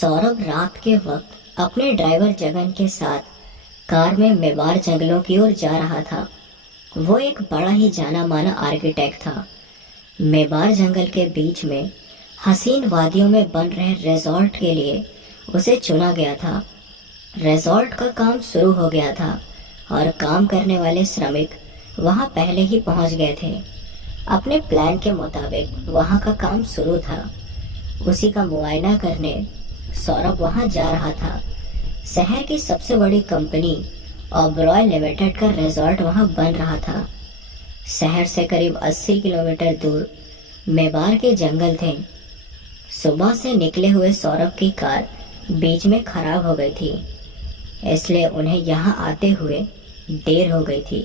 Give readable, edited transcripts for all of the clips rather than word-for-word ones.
सौरभ रात के वक्त अपने ड्राइवर जगन के साथ कार में मेवाड़ जंगलों की ओर जा रहा था। वो एक बड़ा ही जाना माना आर्किटेक्ट था। मेवाड़ जंगल के बीच में हसीन वादियों में बन रहे रिजॉर्ट के लिए उसे चुना गया था। रिजॉर्ट का काम शुरू हो गया था और काम करने वाले श्रमिक वहां पहले ही पहुंच गए थे। अपने प्लान के मुताबिक वहां का काम शुरू था। उसी का मुआयना करने सौरभ वहां जा रहा था। शहर की सबसे बड़ी कंपनी ओबरॉय लिमिटेड का रिजॉर्ट वहां बन रहा था। शहर से करीब 80 किलोमीटर दूर मेवाड़ के जंगल थे। सुबह से निकले हुए सौरभ की कार बीच में खराब हो गई थी, इसलिए उन्हें यहाँ आते हुए देर हो गई थी।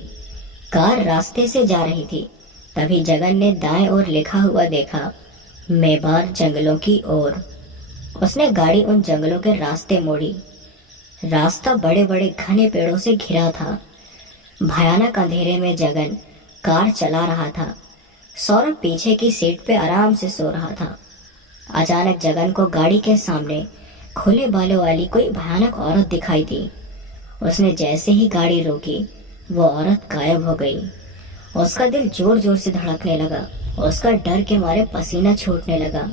कार रास्ते से जा रही थी, तभी जगन ने दाएं ओर लिखा हुआ देखा, मेवाड़ जंगलों की ओर। उसने गाड़ी उन जंगलों के रास्ते मोड़ी। रास्ता बड़े बड़े घने पेड़ों से घिरा था। भयानक अंधेरे में जगन कार चला रहा था। सौरभ पीछे की सीट पे आराम से सो रहा था। अचानक जगन को गाड़ी के सामने खुले बालों वाली कोई भयानक औरत दिखाई दी। उसने जैसे ही गाड़ी रोकी, वो औरत गायब हो गई। उसका दिल जोर जोर से धड़कने लगा। उसका डर के मारे पसीना छूटने लगा,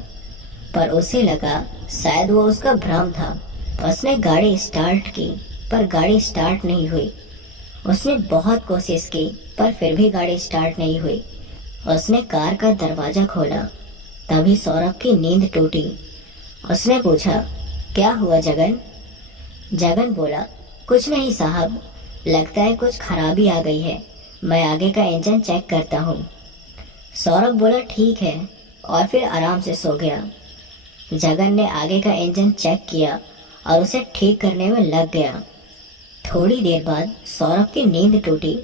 पर उसे लगा शायद वो उसका भ्रम था। उसने गाड़ी स्टार्ट की, पर गाड़ी स्टार्ट नहीं हुई। उसने बहुत कोशिश की, पर फिर भी गाड़ी स्टार्ट नहीं हुई। उसने कार का दरवाजा खोला, तभी सौरभ की नींद टूटी। उसने पूछा, क्या हुआ जगन? जगन बोला, कुछ नहीं साहब, लगता है कुछ खराबी आ गई है। मैं आगे का इंजन चेक करता हूँ। सौरभ बोला, ठीक है, और फिर आराम से सो गया। जगन ने आगे का इंजन चेक किया और उसे ठीक करने में लग गया। थोड़ी देर बाद सौरभ की नींद टूटी।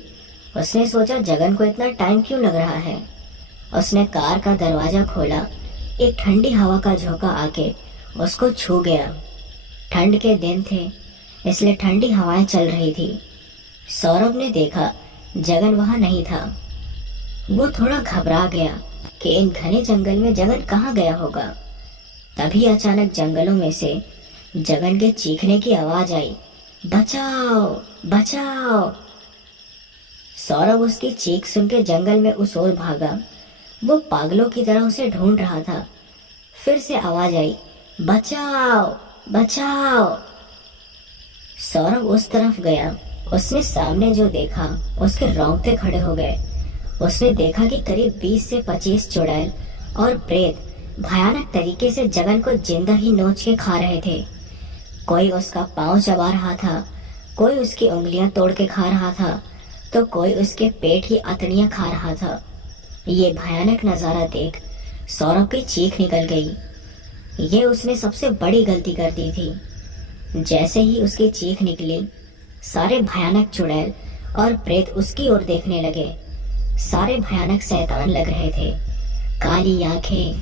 उसने सोचा, जगन को इतना टाइम क्यों लग रहा है। उसने कार का दरवाजा खोला। एक ठंडी हवा का झोंका आके उसको छू गया। ठंड के दिन थे, इसलिए ठंडी हवाएं चल रही थी। सौरभ ने देखा जगन वहां नहीं था। वो थोड़ा घबरा गया कि इन घने जंगल में जगन कहाँ गया होगा। तभी अचानक जंगलों में से जगन के चीखने की आवाज आई, बचाओ बचाओ। सौरभ उसकी चीख सुन के जंगल में उस ओर भागा। वो पागलों की तरह उसे ढूंढ रहा था। फिर से आवाज आई, बचाओ बचाओ। सौरभ उस तरफ गया। उसने सामने जो देखा, उसके रोंगटे खड़े हो गए। उसने देखा कि करीब 20 से 25 चुड़ैल और प्रेत भयानक तरीके से जगन को जिंदा ही नोच के खा रहे थे। कोई उसका पांव चबा रहा था, कोई उसकी उंगलियां तोड़ के खा रहा था, तो कोई उसके पेट की अतड़ियां खा रहा था। ये भयानक नजारा देख सौरभ की चीख निकल गई। ये उसने सबसे बड़ी गलती कर दी थी। जैसे ही उसकी चीख निकली, सारे भयानक चुड़ैल और प्रेत उसकी ओर देखने लगे। सारे भयानक शैतान लग रहे थे। काली आंखें,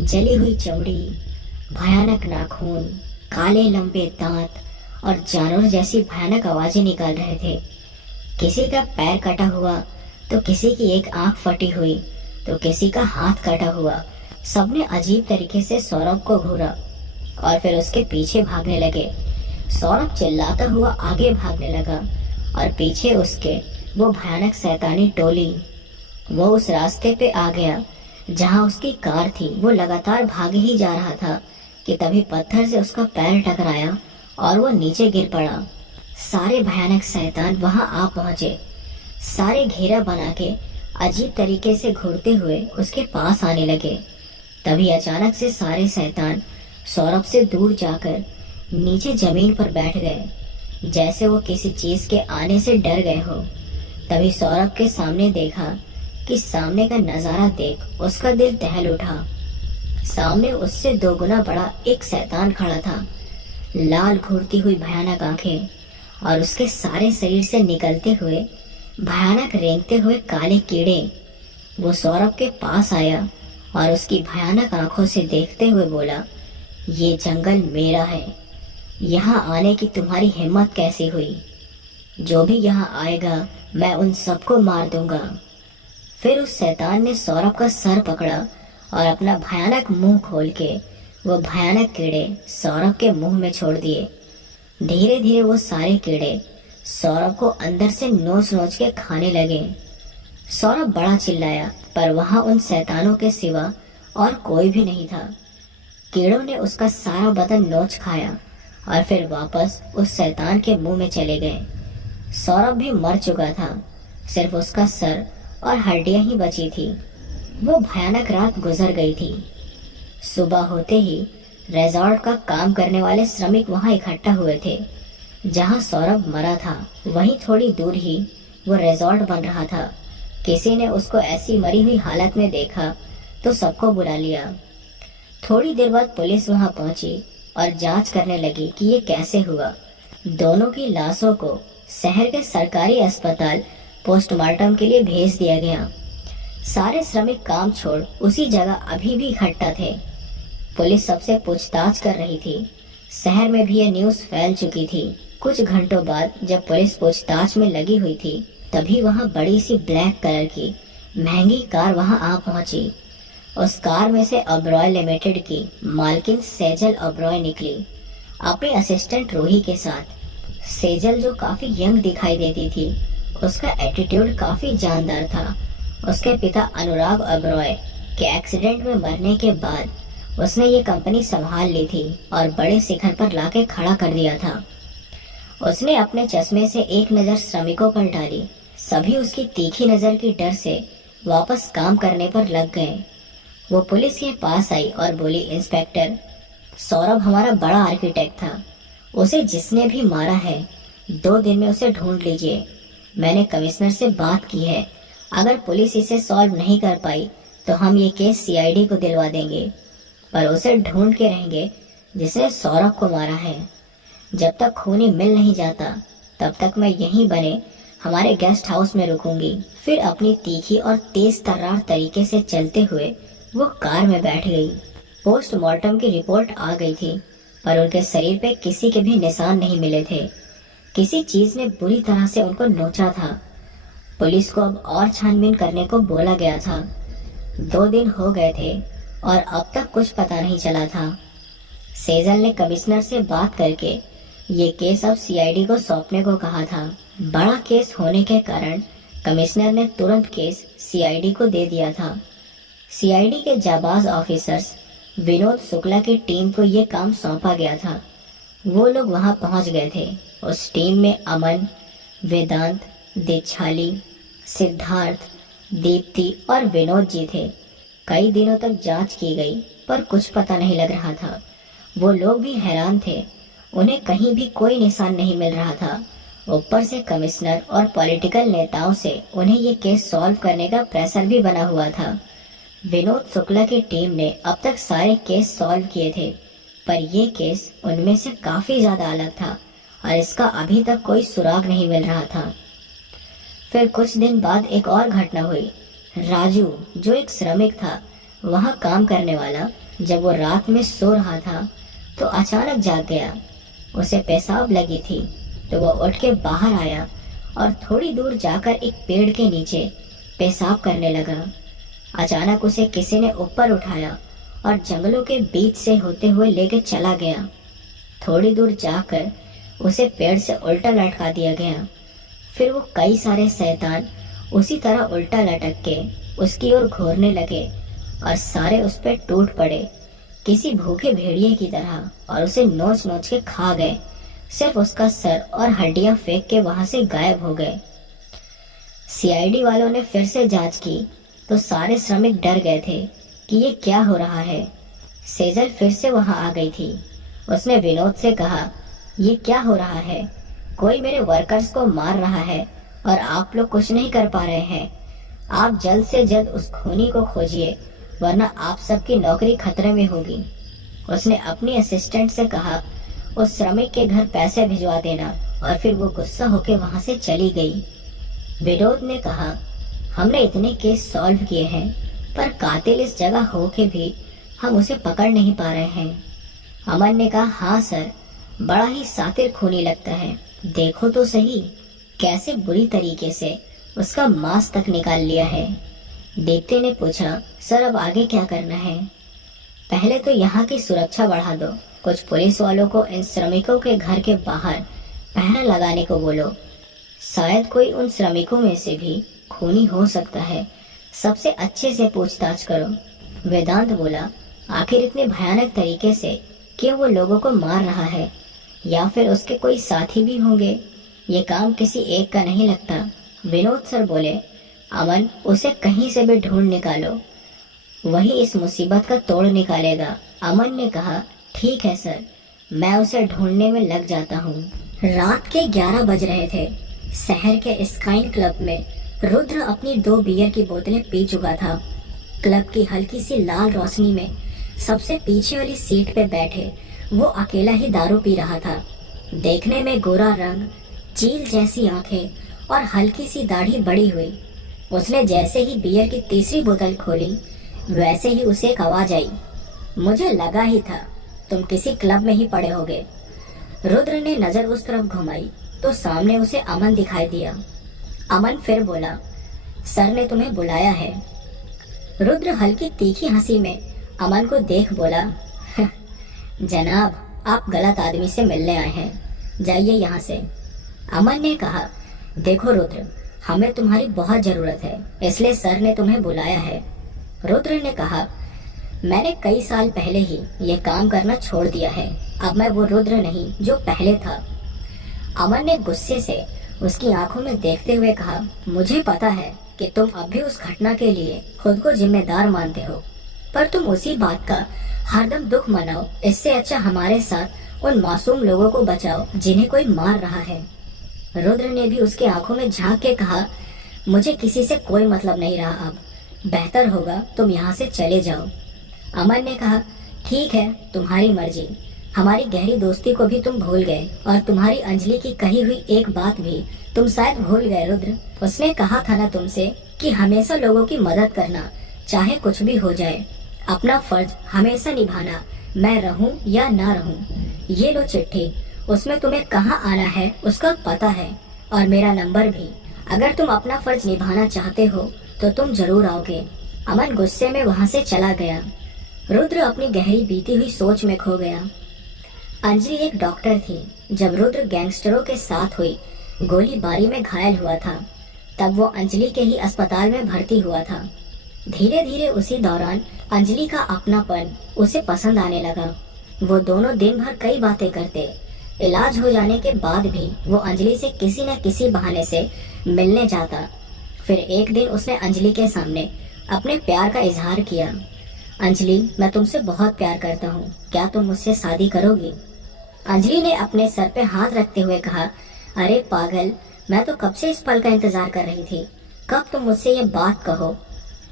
जली हुई चमड़ी, भयानक नाखून, काले लंबे दांत और जानवर जैसी भयानक आवाजें निकाल रहे थे। किसी का पैर कटा हुआ, तो किसी की एक आंख फटी हुई, तो किसी का हाथ कटा हुआ। सबने अजीब तरीके से सौरभ को घूरा और फिर उसके पीछे भागने लगे। सौरभ चिल्लाता हुआ आगे भागने लगा और पीछे उसके वो भयानक शैतानी टोली। वो उस रास्ते पे आ गया जहां उसकी कार थी। वो लगातार भागे ही जा रहा था कि तभी पत्थर से उसका पैर टकराया और वो नीचे गिर पड़ा। सारे भयानक शैतान वहां आ पहुंचे। सारे घेरा बना के अजीब तरीके से घूरते हुए उसके पास आने लगे। तभी अचानक से सारे शैतान सौरभ से दूर जाकर नीचे जमीन पर बैठ गए, जैसे वो किसी चीज के आने से डर गए हो। तभी सौरभ के सामने देखा कि सामने का नजारा देख उसका दिल दहल उठा। सामने उससे 2 गुना बड़ा एक शैतान खड़ा था। लाल घूरती हुई भयानक आंखें और उसके सारे शरीर से निकलते हुए भयानक रेंगते हुए काले कीड़े। वो सौरभ के पास आया और उसकी भयानक आंखों से देखते हुए बोला, ये जंगल मेरा है। यहाँ आने की तुम्हारी हिम्मत कैसे हुई? जो भी यहाँ आएगा मैं उन सबको मार दूंगा। फिर उस शैतान ने सौरभ का सर पकड़ा और अपना भयानक मुंह खोल के वो भयानक कीड़े सौरभ के मुंह में छोड़ दिए। धीरे धीरे वो सारे कीड़े सौरभ को अंदर से नोच नोच के खाने लगे। सौरभ बड़ा चिल्लाया, पर वहां उन शैतानों के सिवा और कोई भी नहीं था। कीड़ों ने उसका सारा बदन नोच खाया और फिर वापस उस शैतान के मुंह में चले गए। सौरभ भी मर चुका था, सिर्फ उसका सर और हड्डियां ही बची थी। वो भयानक रात गुजर गई थी। सुबह होते ही रिजॉर्ट का काम करने वाले श्रमिक वहां इकट्ठा हुए थे। जहां सौरभ मरा था वहीं थोड़ी दूर ही वो रिजॉर्ट बन रहा था। किसी ने उसको ऐसी मरी हुई हालत में देखा तो सबको बुला लिया। थोड़ी देर बाद पुलिस वहां पहुंची और जांच करने लगी कि ये कैसे हुआ। दोनों की लाशों को शहर के सरकारी अस्पताल पोस्टमार्टम के लिए भेज दिया गया। सारे श्रमिक काम छोड़ उसी जगह अभी भी इकट्ठा थे। पुलिस सबसे पूछताछ कर रही थी। शहर में भी यह न्यूज़ फैल चुकी थी। कुछ घंटों बाद जब पुलिस पूछताछ में लगी हुई थी, तभी वहां बड़ी सी ब्लैक कलर की महंगी कार वहां आ पहुंची। उस कार में से ओबरॉय लिमिटेड की मालकिन सेजल ओबरॉय निकली, अपने असिस्टेंट रूही के साथ। सेजल, जो काफी यंग दिखाई देती थी, उसका एटीट्यूड काफी जानदार था। उसके पिता अनुराग ओबरॉय के एक्सीडेंट में मरने के बाद उसने ये कंपनी संभाल ली थी और बड़े शिखर पर लाके खड़ा कर दिया था। उसने अपने चश्मे से एक नजर श्रमिकों पर डाली। सभी उसकी तीखी नजर की डर से वापस काम करने पर लग गए। वो पुलिस के पास आई और बोली, इंस्पेक्टर, सौरभ हमारा बड़ा आर्किटेक्ट था। उसे जिसने भी मारा है 2 दिन में उसे ढूंढ लीजिए। मैंने कमिश्नर से बात की है। अगर पुलिस इसे सॉल्व नहीं कर पाई तो हम ये केस सीआईडी को दिलवा देंगे, पर उसे ढूंढ के रहेंगे जिसने सौरभ को मारा है। जब तक खूनी मिल नहीं जाता तब तक मैं यहीं बने हमारे गेस्ट हाउस में रुकूंगी। फिर अपनी तीखी और तेज तर्रार तरीके से चलते हुए वो कार में बैठ गई। पोस्टमार्टम की रिपोर्ट आ गई थी, पर उनके शरीर पे किसी के भी निशान नहीं मिले थे। किसी चीज ने बुरी तरह से उनको नोचा था। पुलिस को अब और छानबीन करने को बोला गया था। 2 दिन हो गए थे और अब तक कुछ पता नहीं चला था। सेजल ने कमिश्नर से बात करके ये केस अब सीआईडी को सौंपने को कहा था। बड़ा केस होने के कारण कमिश्नर ने तुरंत केस सीआईडी को दे दिया था। सीआईडी के जाबाज ऑफिसर्स विनोद शुक्ला की टीम को ये काम सौंपा गया था। वो लोग वहां पहुंच गए थे। उस टीम में अमन, वेदांत, दीक्षाली, सिद्धार्थ, दीप्ति और विनोद जी थे। कई दिनों तक जांच की गई, पर कुछ पता नहीं लग रहा था। वो लोग भी हैरान थे। उन्हें कहीं भी कोई निशान नहीं मिल रहा था। ऊपर से कमिश्नर और पॉलिटिकल नेताओं से उन्हें ये केस सॉल्व करने का प्रेशर भी बना हुआ था। विनोद शुक्ला की टीम ने अब तक सारे केस सॉल्व किए थे, पर ये केस उनमें से काफी ज्यादा अलग था और इसका अभी तक कोई सुराग नहीं मिल रहा था। फिर कुछ दिन बाद एक और घटना हुई। राजू, जो एक श्रमिक था, वहां काम करने वाला, जब वो रात में सो रहा था तो अचानक जाग गया। उसे पेशाब लगी थी तो वो उठ के बाहर आया और थोड़ी दूर जाकर एक पेड़ के नीचे पेशाब करने लगा। अचानक उसे किसी ने ऊपर उठाया और जंगलों के बीच से होते हुए लेके चला गया। थोड़ी दूर जाकर उसे पेड़ से उल्टा लटका दिया गया। फिर वो कई सारे शैतान उसी तरह उल्टा लटक के उसकी ओर घूरने लगे और सारे उस पर टूट पड़े किसी भूखे भेड़िए की तरह और उसे नोच नोच के खा गए। सिर्फ उसका सर और हड्डियां फेंक के वहां से गायब हो गए। सीआईडी वालों ने फिर से जांच की तो सारे श्रमिक डर गए थे कि ये क्या हो रहा है। सेजल फिर से वहां आ गई थी। उसने विनोद से कहा, ये क्या हो रहा है? कोई मेरे वर्कर्स को मार रहा है और आप लोग कुछ नहीं कर पा रहे हैं। आप जल्द से जल्द उस खूनी को खोजिए, वरना आप सबकी नौकरी खतरे में होगी। उसने अपनी असिस्टेंट से कहा, उस श्रमिक के घर पैसे भिजवा देना, और फिर वो गुस्सा होकर वहां से चली गई। विनोद ने कहा, हमने इतने केस सॉल्व किए हैं, पर कातिल इस जगह हो के भी हम उसे पकड़ नहीं पा रहे हैं। अमन ने कहा, हाँ सर, बड़ा ही सातिर खूनी लगता है। देखो तो सही कैसे बुरी तरीके से उसका मांस तक निकाल लिया है। देखते ने पूछा, सर अब आगे क्या करना है? पहले तो यहाँ की सुरक्षा बढ़ा दो। कुछ पुलिस वालों को इन श्रमिकों के घर के बाहर पहरा लगाने को बोलो। शायद कोई उन श्रमिकों में से भी खूनी हो सकता है। सबसे अच्छे से पूछताछ करो। वेदांत बोला, आखिर इतने भयानक तरीके से क्यों वो लोगों को मार रहा है? या फिर उसके कोई साथी भी होंगे? ये काम किसी एक का नहीं लगता। विनोद सर बोले, अमन, उसे कहीं से भी ढूंढ निकालो, वही इस मुसीबत का तोड़ निकालेगा। अमन ने कहा, ठीक है सर, मैं उसे ढूंढने में लग जाता हूँ। रात के 11 बज रहे थे। शहर के स्काइन क्लब में रुद्र अपनी 2 बियर की बोतलें पी चुका था। क्लब की हल्की सी लाल रोशनी में सबसे पीछे वाली सीट पे बैठे वो अकेला ही दारू पी रहा था। देखने में गोरा रंग, चील जैसी आंखें और हल्की सी दाढ़ी बड़ी हुई। उसने जैसे ही बियर की तीसरी बोतल खोली, वैसे ही उसे एक आवाज आई, मुझे लगा ही था तुम किसी क्लब में ही पड़े होगे। रुद्र ने नजर उस तरफ घुमाई तो सामने उसे अमन दिखाई दिया। अमन फिर बोला, सर ने तुम्हें बुलाया है। रुद्र हल्की तीखी हंसी में अमन को देख बोला, जनाब, आप गलत आदमी से मिलने आए हैं, जाइए यहाँ से। अमन ने कहा, देखो रुद्र, हमें तुम्हारी बहुत जरूरत है, इसलिए सर ने तुम्हें बुलाया है। रुद्र ने कहा, मैंने कई साल पहले ही ये काम करना छोड़ दिया है। अब मैं वो रुद्र नहीं जो पहले था। अमन ने गुस्से से उसकी आंखों में देखते हुए कहा, मुझे पता है कि तुम अब भी उस घटना के लिए खुद को जिम्मेदार मानते हो, पर तुम उसी बात का हरदम दुख मनाओ। इससे अच्छा हमारे साथ उन मासूम लोगों को बचाओ जिन्हें कोई मार रहा है। रुद्र ने भी उसकी आंखों में झांक के कहा, मुझे किसी से कोई मतलब नहीं रहा, अब बेहतर होगा तुम यहाँ से चले जाओ। अमन ने कहा, ठीक है, तुम्हारी मर्जी। हमारी गहरी दोस्ती को भी तुम भूल गए और तुम्हारी अंजलि की कही हुई एक बात भी तुम शायद भूल गए। रुद्र, उसने कहा था ना तुमसे कि हमेशा लोगों की मदद करना, चाहे कुछ भी हो जाए। अपना फर्ज हमेशा निभाना, मैं रहूं या ना रहूं। ये लो चिट्ठी, उसमें तुम्हें कहाँ आना है उसका पता है, और मेरा नंबर भी। अगर तुम अपना फर्ज निभाना चाहते हो तो तुम जरूर आओगे। अमन गुस्से में वहाँ से चला गया। रुद्र अपनी गहरी बीती हुई सोच में खो गया। अंजलि एक डॉक्टर थी। जब रुद्र गैंगस्टरों के साथ हुई गोलीबारी में घायल हुआ था, तब वो अंजलि के ही अस्पताल में भर्ती हुआ था। धीरे धीरे उसी दौरान अंजलि का अपनापन उसे पसंद आने लगा। वो दोनों दिन भर कई बातें करते। इलाज हो जाने के बाद भी वो अंजलि से किसी न किसी बहाने से मिलने जाता। फिर एक दिन उसने अंजलि के सामने अपने प्यार का इजहार किया। अंजलि, मैं तुमसे बहुत प्यार करता हूँ, क्या तुम मुझसे शादी करोगी? अंजलि ने अपने सर पे हाथ रखते हुए कहा, अरे पागल, मैं तो कब से इस पल का इंतजार कर रही थी। कब तुम मुझसे ये बात कहो।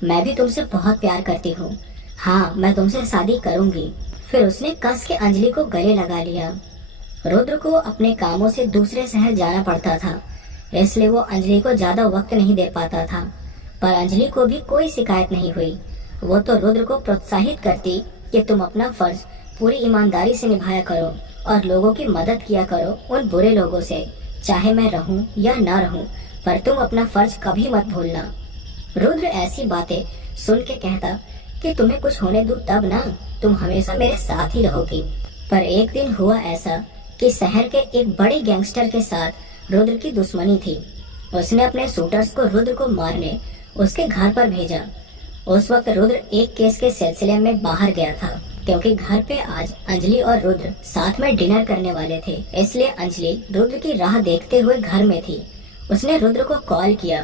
मैं भी तुमसे बहुत प्यार करती हूँ। हाँ, मैं तुमसे शादी करूंगी। फिर उसने कस के अंजलि को गले लगा लिया। रुद्र को अपने कामों से दूसरे शहर जाना पड़ता था, इसलिए वो अंजलि को ज्यादा वक्त नहीं दे पाता था। पर अंजलि को भी कोई शिकायत नहीं हुई। वो तो रुद्र को प्रोत्साहित करती कि तुम अपना फर्ज पूरी ईमानदारी से निभाया करो और लोगों की मदद किया करो, उन बुरे लोगों से। चाहे मैं रहूं या ना रहूं, पर तुम अपना फर्ज कभी मत भूलना। रुद्र ऐसी बातें सुन के कहता कि तुम्हें कुछ होने दूं तब ना, तुम हमेशा मेरे साथ ही रहोगी। पर एक दिन हुआ ऐसा कि शहर के एक बड़े गैंगस्टर के साथ रुद्र की दुश्मनी थी। उसने अपने शूटर्स को रुद्र को मारने उसके घर पर भेजा। उस वक्त रुद्र एक केस के सिलसिले में बाहर गया था, क्योंकि घर पे आज अंजलि और रुद्र साथ में डिनर करने वाले थे। इसलिए अंजलि रुद्र की राह देखते हुए घर में थी। उसने रुद्र को कॉल किया,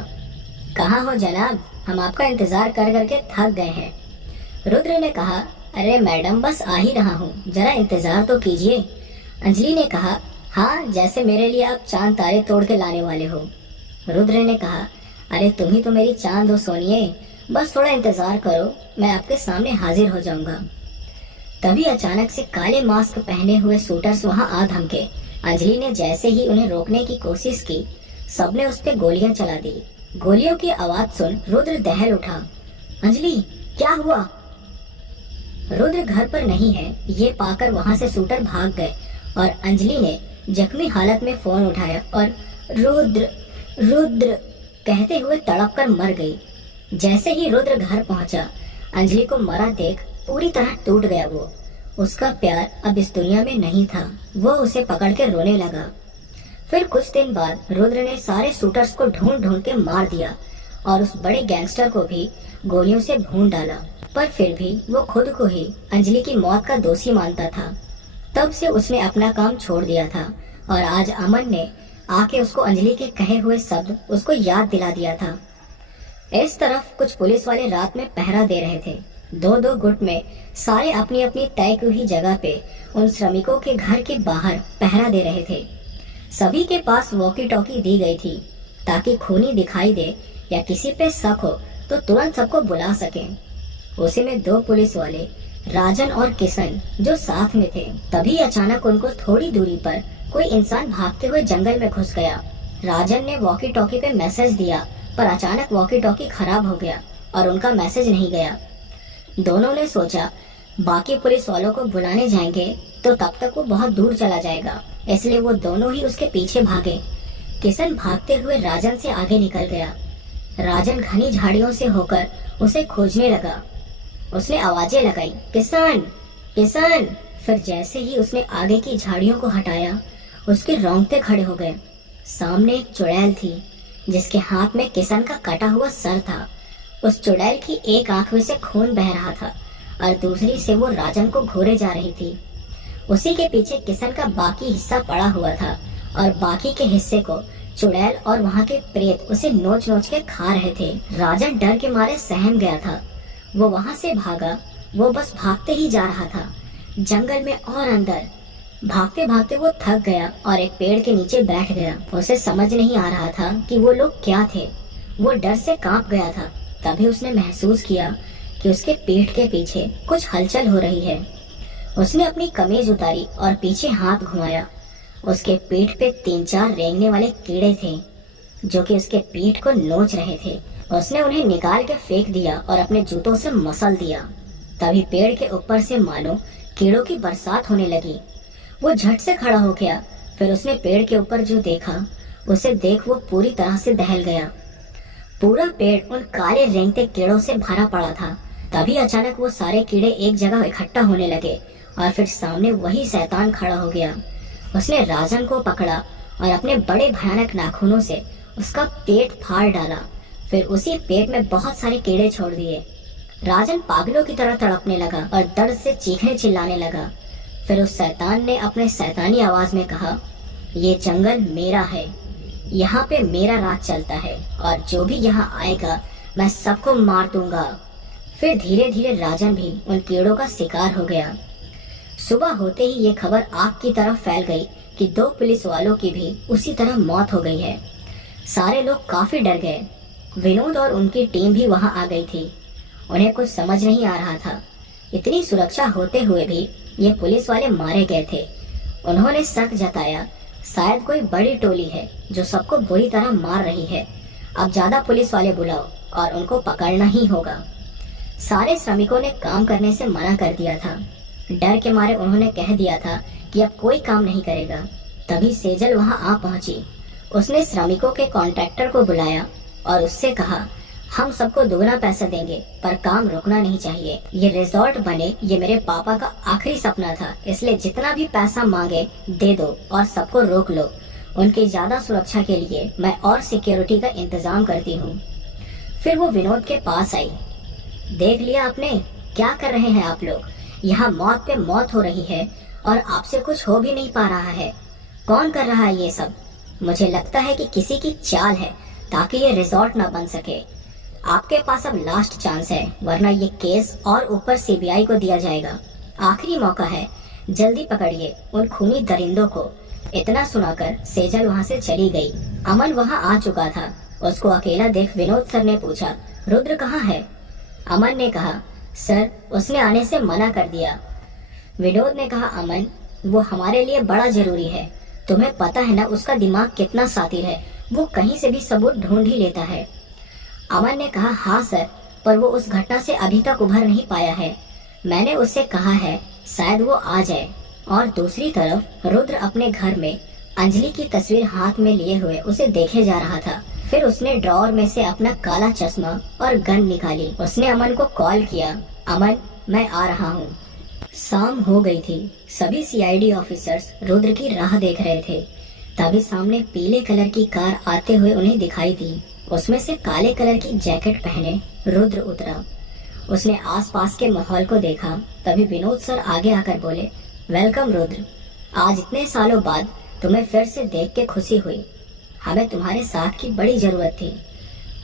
कहाँ हो जनाब, हम आपका इंतजार कर करके थक गए हैं। रुद्र ने कहा, अरे मैडम, बस आ ही रहा हूँ, जरा इंतजार तो कीजिए। अंजलि ने कहा, हाँ, जैसे मेरे लिए आप चांद तारे तोड़ के लाने वाले हो। रुद्र ने कहा, अरे तुम ही तो मेरी चांद हो सोनिए, बस थोड़ा इंतजार करो, मैं आपके सामने हाजिर हो जाऊंगा। तभी अचानक से काले मास्क पहने हुए शूटर्स वहां आ धमके। अंजलि ने जैसे ही उन्हें रोकने की कोशिश की, सबने उस पे गोलियां चला दी। गोलियों की आवाज सुन रुद्र दहल उठा। अंजलि, क्या हुआ? रुद्र घर पर नहीं है, ये पाकर वहां से शूटर भाग गए और अंजलि ने जख्मी हालत में फोन उठाया और रुद्र रुद्र कहते हुए तड़प कर मर गई। जैसे ही रुद्र घर पहुंचा, अंजलि को मरा देख पूरी तरह टूट गया वो। उसका प्यार अब इस दुनिया में नहीं था। वो उसे पकड़ के रोने लगा। फिर कुछ दिन बाद रुद्र ने सारे शूटर्स को ढूंढ ढूंढ के मार दिया और उस बड़े गैंगस्टर को भी गोलियों से भून डाला। पर फिर भी वो खुद को ही अंजलि की मौत का दोषी मानता था। तब से उसने अपना काम छोड़ दिया था और आज अमन ने आके उसको अंजलि के कहे हुए शब्द उसको याद दिला दिया था। इस तरफ कुछ पुलिस वाले रात में पहरा दे रहे थे। दो दो गुट में सारे अपनी अपनी तय की हुई जगह पे उन श्रमिकों के घर के बाहर पहरा दे रहे थे। सभी के पास वॉकी टॉकी दी गई थी ताकि खूनी दिखाई दे या किसी पे शक हो तो तुरंत सबको बुला सकें। उसी में दो पुलिस वाले राजन और किशन जो साथ में थे, तभी अचानक उनको थोड़ी दूरी पर कोई इंसान भागते हुए जंगल में घुस गया। राजन ने वॉकी टॉकी पे मैसेज दिया पर अचानक वॉकी टॉकी खराब हो गया और उनका मैसेज नहीं गया। दोनों ने सोचा बाकी पुलिस वालों को बुलाने जाएंगे तो तब तक वो बहुत दूर चला जाएगा, इसलिए वो दोनों ही उसके पीछे भागे। किशन भागते हुए राजन से आगे निकल गया। राजन घनी झाड़ियों से होकर उसे खोजने लगा। उसने आवाजें लगाई, किशन किशन। फिर जैसे ही उसने आगे की झाड़ियों को हटाया उसके रोंगटे खड़े हो गए। सामने एक चुड़ैल थी जिसके हाथ में किशन का कटा हुआ सर था। उस चुड़ैल की एक आंख में से खून बह रहा था और दूसरी से वो राजन को घूरे जा रही थी। उसी के पीछे किशन का बाकी हिस्सा पड़ा हुआ था और बाकी के हिस्से को चुड़ैल और वहाँ के प्रेत उसे नोच नोच के खा रहे थे। राजन डर के मारे सहम गया था। वो वहाँ से भागा। वो बस भागते ही जा रहा था, जंगल में और अंदर। भागते भागते वो थक गया और एक पेड़ के नीचे बैठ गया। उसे समझ नहीं आ रहा था कि वो लोग क्या थे। वो डर से कांप गया था। तभी उसने महसूस किया कि उसके पीठ के पीछे कुछ हलचल हो रही है। उसने अपनी कमीज उतारी और पीछे हाथ घुमाया। उसके पीठ पे 3-4 रेंगने वाले कीड़े थे जो कि उसके पीठ को नोच रहे थे। उसने उन्हें निकाल के फेंक दिया और अपने जूतों से मसल दिया। तभी पेड़ के ऊपर से मानो कीड़ों की बरसात होने लगी। वो झट से खड़ा हो गया। फिर उसने पेड़ के ऊपर जो देखा उसे देख वो पूरी तरह से दहल गया। पूरा पेड़ उन काले रेंगते कीड़ों से भरा पड़ा था। तभी अचानक वो सारे कीड़े एक जगह इकट्ठा होने लगे और फिर सामने वही शैतान खड़ा हो गया। उसने राजन को पकड़ा और अपने बड़े भयानक नाखूनों से उसका पेट फाड़ डाला। फिर उसी पेट में बहुत सारे कीड़े छोड़ दिए। राजन पागलों की तरह तड़पने लगा और दर्द से चीखने चिल्लाने लगा। फिर उस शैतान ने अपने शैतानी आवाज में कहा, ये जंगल मेरा है, यहाँ पे मेरा राज चलता है और जो भी यहाँ आएगा मैं सबको मार दूंगा। फिर धीरे धीरे राजन भी उन कीड़ों का शिकार हो गया। सुबह होते ही ये खबर आग की तरह फैल गई कि 2 पुलिस वालों की भी उसी तरह मौत हो गई है। सारे लोग काफी डर गए। विनोद और उनकी टीम भी वहां आ गई थी। उन्हें कुछ समझ नहीं आ रहा था। इतनी सुरक्षा होते हुए भी ये पुलिस वाले मारे गए थे। उन्होंने शक जताया शायद कोई बड़ी टोली है जो सबको बुरी तरह मार रही है। अब ज्यादा पुलिस वाले बुलाओ और उनको पकड़ना ही होगा। सारे श्रमिकों ने काम करने से मना कर दिया था। डर के मारे उन्होंने कह दिया था कि अब कोई काम नहीं करेगा। तभी सेजल वहां आ पहुंची। उसने श्रमिकों के कॉन्ट्रैक्टर को बुलाया और उससे कहा, हम सबको दोगुना पैसा देंगे पर काम रुकना नहीं चाहिए। ये रिजॉर्ट बने ये मेरे पापा का आखिरी सपना था, इसलिए जितना भी पैसा मांगे दे दो और सबको रोक लो। उनकी ज्यादा सुरक्षा के लिए मैं और सिक्योरिटी का इंतजाम करती हूँ। फिर वो विनोद के पास आई। देख लिया आपने, क्या कर रहे हैं आप लोग? यहाँ मौत पे मौत हो रही है और आपसे कुछ हो भी नहीं पा रहा है। कौन कर रहा है ये सब? मुझे लगता है कि किसी की चाल है ताकि ये रिजॉर्ट ना बन सके। आपके पास अब लास्ट चांस है, वरना ये केस और ऊपर सीबीआई को दिया जाएगा। आखिरी मौका है, जल्दी पकड़िए उन खूनी दरिंदों को। इतना सुनाकर सेजल वहाँ से चली गई। अमन वहाँ आ चुका था। उसको अकेला देख विनोद सर ने पूछा, रुद्र कहाँ है? अमन ने कहा, सर उसने आने से मना कर दिया। विनोद ने कहा, अमन वो हमारे लिए बड़ा जरूरी है। तुम्हें पता है ना उसका दिमाग कितना शातिर है, वो कहीं से भी सबूत ढूंढ ही लेता है। अमन ने कहा, हाँ सर, पर वो उस घटना से अभी तक उभर नहीं पाया है। मैंने उससे कहा है शायद वो आ जाए। और दूसरी तरफ रुद्र अपने घर में अंजलि की तस्वीर हाथ में लिए हुए उसे देखे जा रहा था। फिर उसने ड्रॉअर में से अपना काला चश्मा और गन निकाली। उसने अमन को कॉल किया, अमन मैं आ रहा हूँ। शाम हो गई थी। सभी सीआईडी ऑफिसर्स रुद्र की राह देख रहे थे। तभी सामने पीले कलर की कार आते हुए उन्हें दिखाई दी। उसमें से काले कलर की जैकेट पहने रुद्र उतरा। उसने आसपास के माहौल को देखा। तभी विनोद सर आगे आकर बोले, वेलकम रुद्र, आज इतने सालों बाद तुम्हें फिर से देख के खुशी हुई। हमें तुम्हारे साथ की बड़ी जरूरत थी।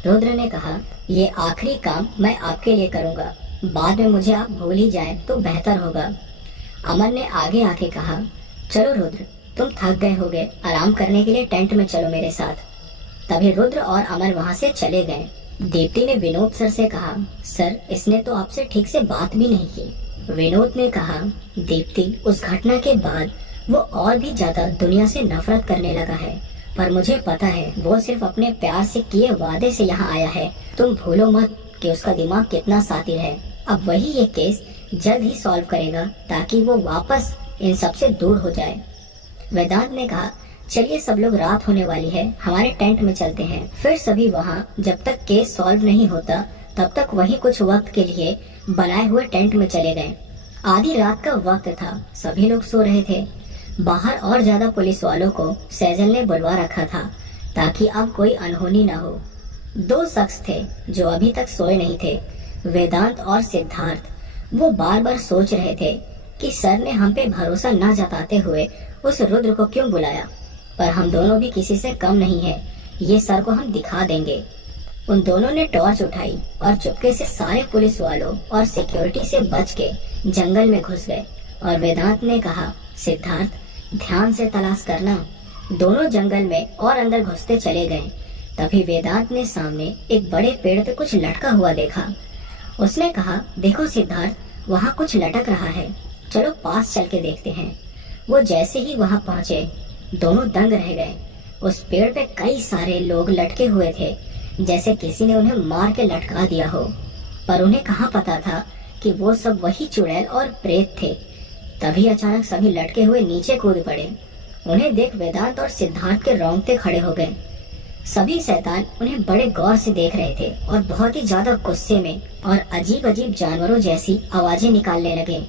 रुद्र ने कहा, ये आखिरी काम मैं आपके लिए करूंगा, बाद में मुझे आप भूल ही जाएं तो बेहतर होगा। अमन ने आगे आके कहा, चलो रुद्र, तुम थक गए होगे, आराम करने के लिए टेंट में चलो मेरे साथ। तभी रुद्र और अमन वहां से चले गए। दीप्ति ने विनोद सर से कहा, सर इसने तो आपसे ठीक से बात भी नहीं की। विनोद ने कहा, दीप्ति, उस घटना के बाद वो और भी ज्यादा दुनिया से नफरत करने लगा है, पर मुझे पता है वो सिर्फ अपने प्यार से किए वादे से यहाँ आया है। तुम भूलो मत कि उसका दिमाग कितना शातिर है। अब वही ये केस जल्द ही सॉल्व करेगा ताकि वो वापस इन सब से दूर हो जाए। वेदांत ने कहा, चलिए सब लोग, रात होने वाली है, हमारे टेंट में चलते हैं। फिर सभी वहाँ जब तक केस सॉल्व नहीं होता तब तक वही कुछ वक्त के लिए बनाए हुए टेंट में चले गए। आधी रात का वक्त था, सभी लोग सो रहे थे। बाहर और ज्यादा पुलिस वालों को सैजल ने बुलवा रखा था ताकि अब कोई अनहोनी न हो। दो शख्स थे जो अभी तक सोए नहीं थे, वेदांत और सिद्धार्थ। वो बार बार सोच रहे थे कि सर ने हम पे भरोसा न जताते हुए उस रुद्र को क्यों बुलाया, पर हम दोनों भी किसी से कम नहीं है, ये सर को हम दिखा देंगे। उन दोनों ने टॉर्च उठाई और चुपके से सारे पुलिस वालों और सिक्योरिटी से बच के जंगल में घुस गए। और वेदांत ने कहा, सिद्धार्थ ध्यान से तलाश करना। दोनों जंगल में और अंदर घुसते चले गए। तभी वेदांत ने सामने एक बड़े पेड़ पे कुछ लटका हुआ देखा। उसने कहा, देखो सिद्धार्थ, वहाँ कुछ लटक रहा है, चलो पास चल के देखते हैं। वो जैसे ही वहाँ पहुँचे दोनों दंग रह गए। उस पेड़ पे कई सारे लोग लटके हुए थे, जैसे किसी ने उन्हें मार के लटका दिया हो, पर उन्हें कहाँ पता था कि वो सब वही चुड़ैल और प्रेत थे। तभी अचानक सभी लटके हुए नीचे कूद पड़े। उन्हें देख वेदांत और सिद्धार्थ के रोंगटे खड़े हो गए। सभी शैतान उन्हें बड़े गौर से देख रहे थे और बहुत ही ज्यादा गुस्से में और अजीब अजीब जानवरों जैसी आवाजें निकालने लगे।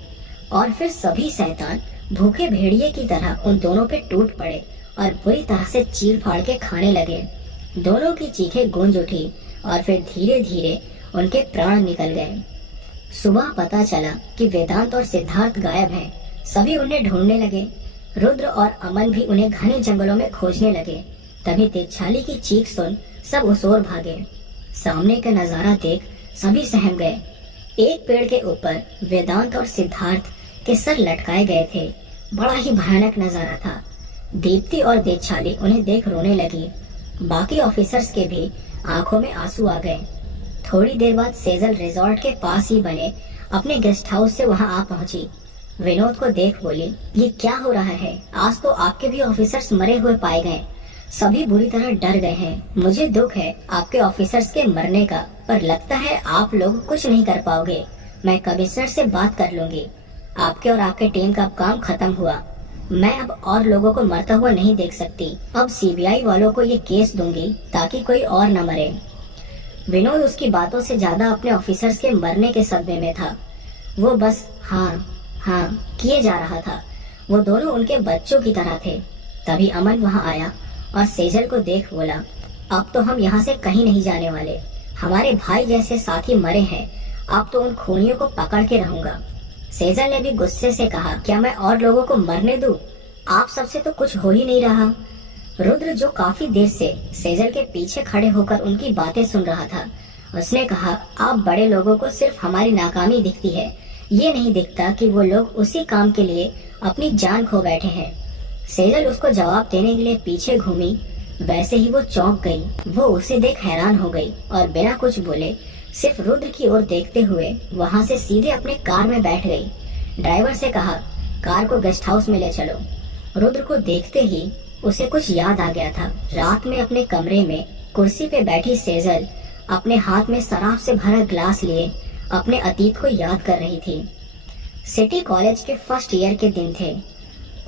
और फिर सभी शैतान भूखे भेड़िए की तरह उन दोनों पे टूट पड़े और बुरी तरह से चीर फाड़ के खाने लगे। दोनों की चीखें गूंज उठी और फिर धीरे धीरे उनके प्राण निकल गए। सुबह पता चला कि वेदांत और सिद्धार्थ गायब हैं। सभी उन्हें ढूंढने लगे। रुद्र और अमन भी उन्हें घने जंगलों में खोजने लगे। तभी तेजछाली की चीख सुन सब उस ओर भागे। सामने का नजारा देख सभी सहम गए। एक पेड़ के ऊपर वेदांत और सिद्धार्थ के सर लटकाए गए थे। बड़ा ही भयानक नजारा था। दीप्ति और तेजछाली उन्हें देख रोने लगी। बाकी ऑफिसर्स के भी आंखों में आंसू आ गए। थोड़ी देर बाद सेजल रिजॉर्ट के पास ही बने अपने गेस्ट हाउस से वहां आ पहुंची। विनोद को देख बोली, ये क्या हो रहा है? आज तो आपके भी ऑफिसर्स मरे हुए पाए गए। सभी बुरी तरह डर गए हैं। मुझे दुख है आपके ऑफिसर्स के मरने का, पर लगता है आप लोग कुछ नहीं कर पाओगे। मैं कमिश्नर से बात कर लूंगी। आपके और आपके टीम का काम खत्म हुआ। मैं अब और लोगों को मरता हुआ नहीं देख सकती। अब सीबीआई वालों को ये केस दूंगी ताकि कोई और न मरे। विनोद उसकी बातों से ज्यादा अपने ऑफिसर्स के मरने के सदमे में था। वो बस हाँ हाँ किए जा रहा था। वो दोनों उनके बच्चों की तरह थे। तभी अमन वहाँ आया और सेजल को देख बोला, अब तो हम यहाँ से कहीं नहीं जाने वाले। हमारे भाई जैसे साथी मरे हैं, अब तो उन खूनियों को पकड़ के रहूंगा। सेजल ने भी गुस्से से कहा, क्या मैं और लोगों को मरने दूं? आप सबसे तो कुछ हो ही नहीं रहा। रुद्र जो काफी देर से सेजल के पीछे खड़े होकर उनकी बातें सुन रहा था, उसने कहा, आप बड़े लोगों को सिर्फ हमारी नाकामी दिखती है, ये नहीं दिखता कि वो लोग उसी काम के लिए अपनी जान खो बैठे हैं। सेजल उसको जवाब देने के लिए पीछे घूमी, वैसे ही वो चौंक गई। वो उसे देख हैरान हो गई और बिना कुछ बोले सिर्फ रुद्र की ओर देखते हुए वहाँ से सीधे अपने कार में बैठ गई। ड्राइवर से कहा, कार को गेस्ट हाउस में ले चलो। रुद्र को देखते ही उसे कुछ याद आ गया था। रात में अपने कमरे में कुर्सी पे बैठी सेजल अपने हाथ में शराब से भरा ग्लास लिए अपने अतीत को याद कर रही थी। सिटी कॉलेज के फर्स्ट ईयर के दिन थे।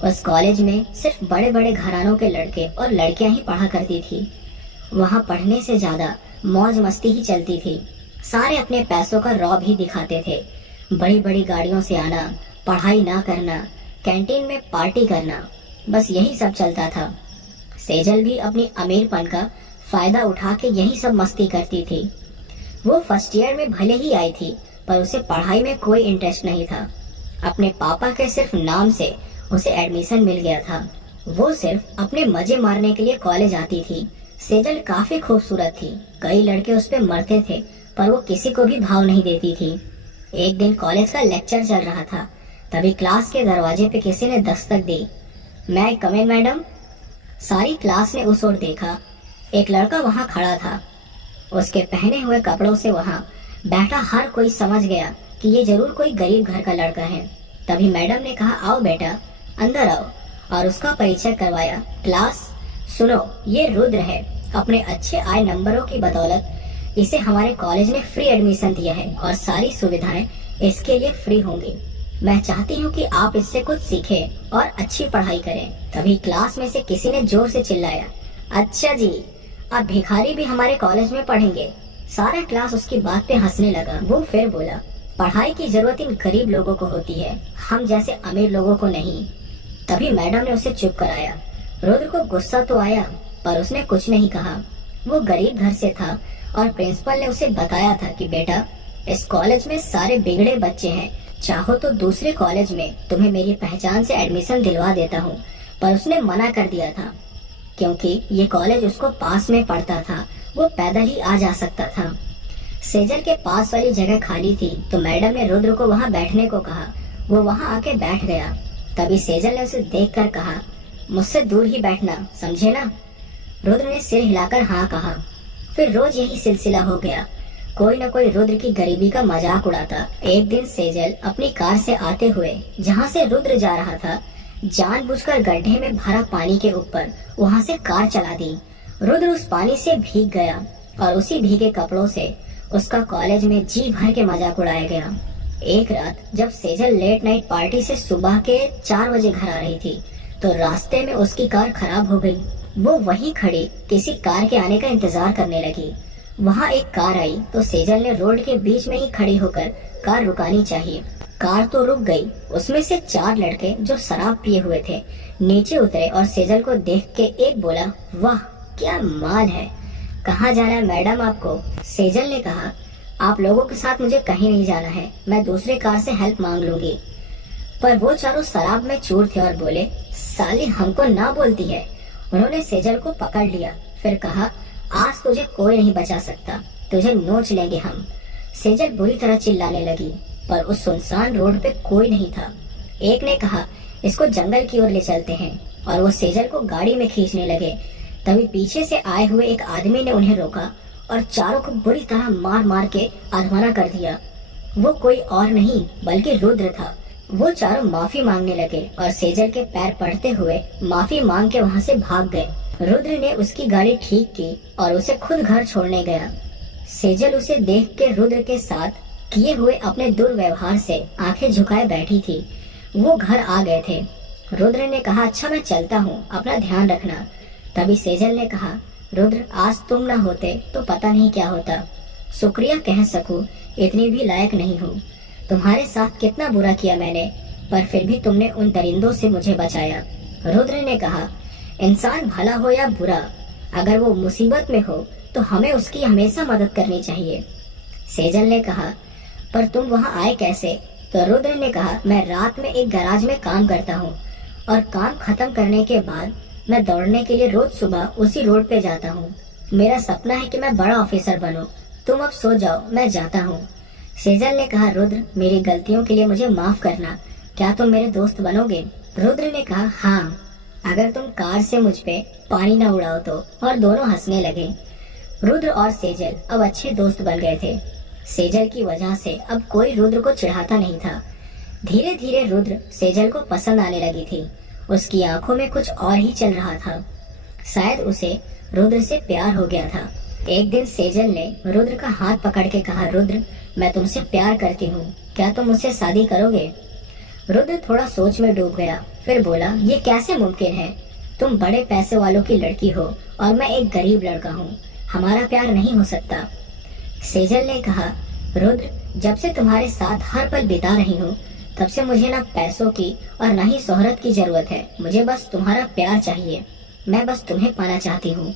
उस कॉलेज में सिर्फ बड़े बड़े घरानों के लड़के और लड़कियां ही पढ़ा करती थी। वहाँ पढ़ने से ज्यादा मौज मस्ती ही चलती थी। सारे अपने पैसों का रौब ही दिखाते थे। बड़ी बड़ी गाड़ियों से आना, पढ़ाई ना करना, कैंटीन में पार्टी करना, बस यही सब चलता था। सेजल भी अपनी अमीरपन का फायदा उठा के यही सब मस्ती करती थी। वो फर्स्ट ईयर में भले ही आई थी, पर उसे पढ़ाई में कोई इंटरेस्ट नहीं था। अपने पापा के सिर्फ नाम से उसे एडमिशन मिल गया था। वो सिर्फ अपने मजे मारने के लिए कॉलेज आती थी। सेजल काफी खूबसूरत थी, कई लड़के उस पे मरते थे, पर वो किसी को भी भाव नहीं देती थी। एक दिन कॉलेज का लेक्चर चल रहा था, तभी क्लास के दरवाजे पे किसी ने दस्तक दी। मैं कम इन मैडम? सारी क्लास ने उस ओर देखा। एक लड़का वहाँ खड़ा था। उसके पहने हुए कपड़ों से वहाँ बैठा हर कोई समझ गया कि ये जरूर कोई गरीब घर का लड़का है। तभी मैडम ने कहा, आओ बेटा, अंदर आओ, और उसका परिचय करवाया। क्लास सुनो, ये रुद्र है। अपने अच्छे आए नंबरों की बदौलत इसे हमारे कॉलेज ने फ्री एडमिशन दिया है और सारी सुविधाएं इसके लिए फ्री होंगी। मैं चाहती हूँ कि आप इससे कुछ सीखें और अच्छी पढ़ाई करें। तभी क्लास में से किसी ने जोर से चिल्लाया, अच्छा जी, अब भिखारी भी हमारे कॉलेज में पढ़ेंगे। सारा क्लास उसकी बात पे हंसने लगा। वो फिर बोला, पढ़ाई की जरूरत इन गरीब लोगों को होती है, हम जैसे अमीर लोगों को नहीं। तभी मैडम ने उसे चुप कराया। रुद्र को गुस्सा तो आया, पर उसने कुछ नहीं कहा। वो गरीब घर से था और प्रिंसिपल ने उसे बताया था कि बेटा, इस कॉलेज में सारे बिगड़े बच्चे हैं, चाहो तो दूसरे कॉलेज में तुम्हें मेरी पहचान से एडमिशन दिलवा देता हूँ। पर उसने मना कर दिया था, क्योंकि ये कॉलेज उसको पास में पड़ता था, वो पैदल ही आ जा सकता था। सेजल के पास वाली जगह खाली थी, तो मैडम ने रुद्र को वहाँ बैठने को कहा। वो वहाँ आके बैठ गया। तभी सेजल ने उसे देखकर कहा, मुझसे दूर ही बैठना, समझे ना? रुद्र ने सिर हिलाकर हाँ कहा। फिर रोज यही सिलसिला हो गया। कोई न कोई रुद्र की गरीबी का मजाक उड़ाता। एक दिन सेजल अपनी कार से आते हुए जहाँ से रुद्र जा रहा था, जानबूझकर गड्ढे में भरा पानी के ऊपर वहाँ से कार चला दी। रुद्र उस पानी से भीग गया और उसी भीगे कपड़ों से उसका कॉलेज में जी भर के मजाक उड़ाया गया। एक रात जब सेजल लेट नाइट पार्टी से सुबह के 4 बजे घर आ रही थी, तो रास्ते में उसकी कार खराब हो गई। वो वहीं खड़ी किसी कार के आने का इंतजार करने लगी। वहाँ एक कार आई तो सेजल ने रोड के बीच में ही खड़ी होकर कार रुकानी चाहिए। कार तो रुक गई। उसमें से 4 लड़के जो शराब पिए हुए थे नीचे उतरे और सेजल को देख के एक बोला, वाह क्या माल है, कहाँ जाना है मैडम आपको? सेजल ने कहा, आप लोगों के साथ मुझे कहीं नहीं जाना है, मैं दूसरे कार से हेल्प मांग लूंगी। पर वो चारों शराब में चूर थे और बोले, साली हमको ना बोलती है। उन्होंने सेजल को पकड़ लिया, फिर कहा, आज तुझे कोई नहीं बचा सकता, तुझे नोच लेंगे हम। सेजल बुरी तरह चिल्लाने लगी, पर उस सुनसान रोड पे कोई नहीं था। एक ने कहा, इसको जंगल की ओर ले चलते हैं, और वो सेजल को गाड़ी में खींचने लगे। तभी पीछे से आए हुए एक आदमी ने उन्हें रोका और चारों को बुरी तरह मार मार के अधमरा कर दिया। वो कोई और नहीं बल्कि रुद्र था। वो चारों माफी मांगने लगे और सेजल के पैर पड़ते हुए माफी मांग के वहाँ से भाग गए। रुद्र ने उसकी गाड़ी ठीक की और उसे खुद घर छोड़ने गया। सेजल उसे देख के रुद्र के साथ किए हुए अपने दुर्व्यवहार से आंखें झुकाए बैठी थी। वो घर आ गए थे। रुद्र ने कहा, अच्छा मैं चलता हूँ, अपना ध्यान रखना। तभी सेजल ने कहा, रुद्र आज तुम न होते तो पता नहीं क्या होता। शुक्रिया कह सकूं इतनी भी लायक नहीं हूँ। तुम्हारे साथ कितना बुरा किया मैंने, पर फिर भी तुमने उन दरिंदों से मुझे बचाया। रुद्र ने कहा, इंसान भला हो या बुरा, अगर वो मुसीबत में हो तो हमें उसकी हमेशा मदद करनी चाहिए। सेजल ने कहा, पर तुम वहाँ आए कैसे? तो रुद्र ने कहा, मैं रात में एक गैराज में काम करता हूँ और काम खत्म करने के बाद मैं दौड़ने के लिए रोज सुबह उसी रोड पे जाता हूँ। मेरा सपना है कि मैं बड़ा ऑफिसर बनूं। तुम अब सो जाओ, मैं जाता हूँ। सेजल ने कहा, रुद्र मेरी गलतियों के लिए मुझे माफ करना, क्या तुम मेरे दोस्त बनोगे? रुद्र ने कहा, हाँ, अगर तुम कार से मुझ पे पानी न उड़ाओ तो। और दोनों हंसने लगे। रुद्र और सेजल अब अच्छे दोस्त बन गए थे। सेजल की वजह से अब कोई रुद्र को चिढ़ाता नहीं था। धीरे धीरे रुद्र सेजल को पसंद आने लगी थी। उसकी आंखों में कुछ और ही चल रहा था। शायद उसे रुद्र से प्यार हो गया था। एक दिन सेजल ने रुद्र का हाथ पकड़ के कहा, रुद्र मैं तुमसे प्यार करती हूँ, क्या तुम मुझसे शादी करोगे? रुद्र थोड़ा सोच में डूब गया, फिर बोला, ये कैसे मुमकिन है? तुम बड़े पैसे वालों की लड़की हो और मैं एक गरीब लड़का हूँ, हमारा प्यार नहीं हो सकता। सेजल ने कहा, रुद्र जब से तुम्हारे साथ हर पल बिता रही हूँ तब से मुझे ना पैसों की और ना ही शोहरत की जरूरत है। मुझे बस तुम्हारा प्यार चाहिए। मैं बस तुम्हें पाना चाहती हूँ।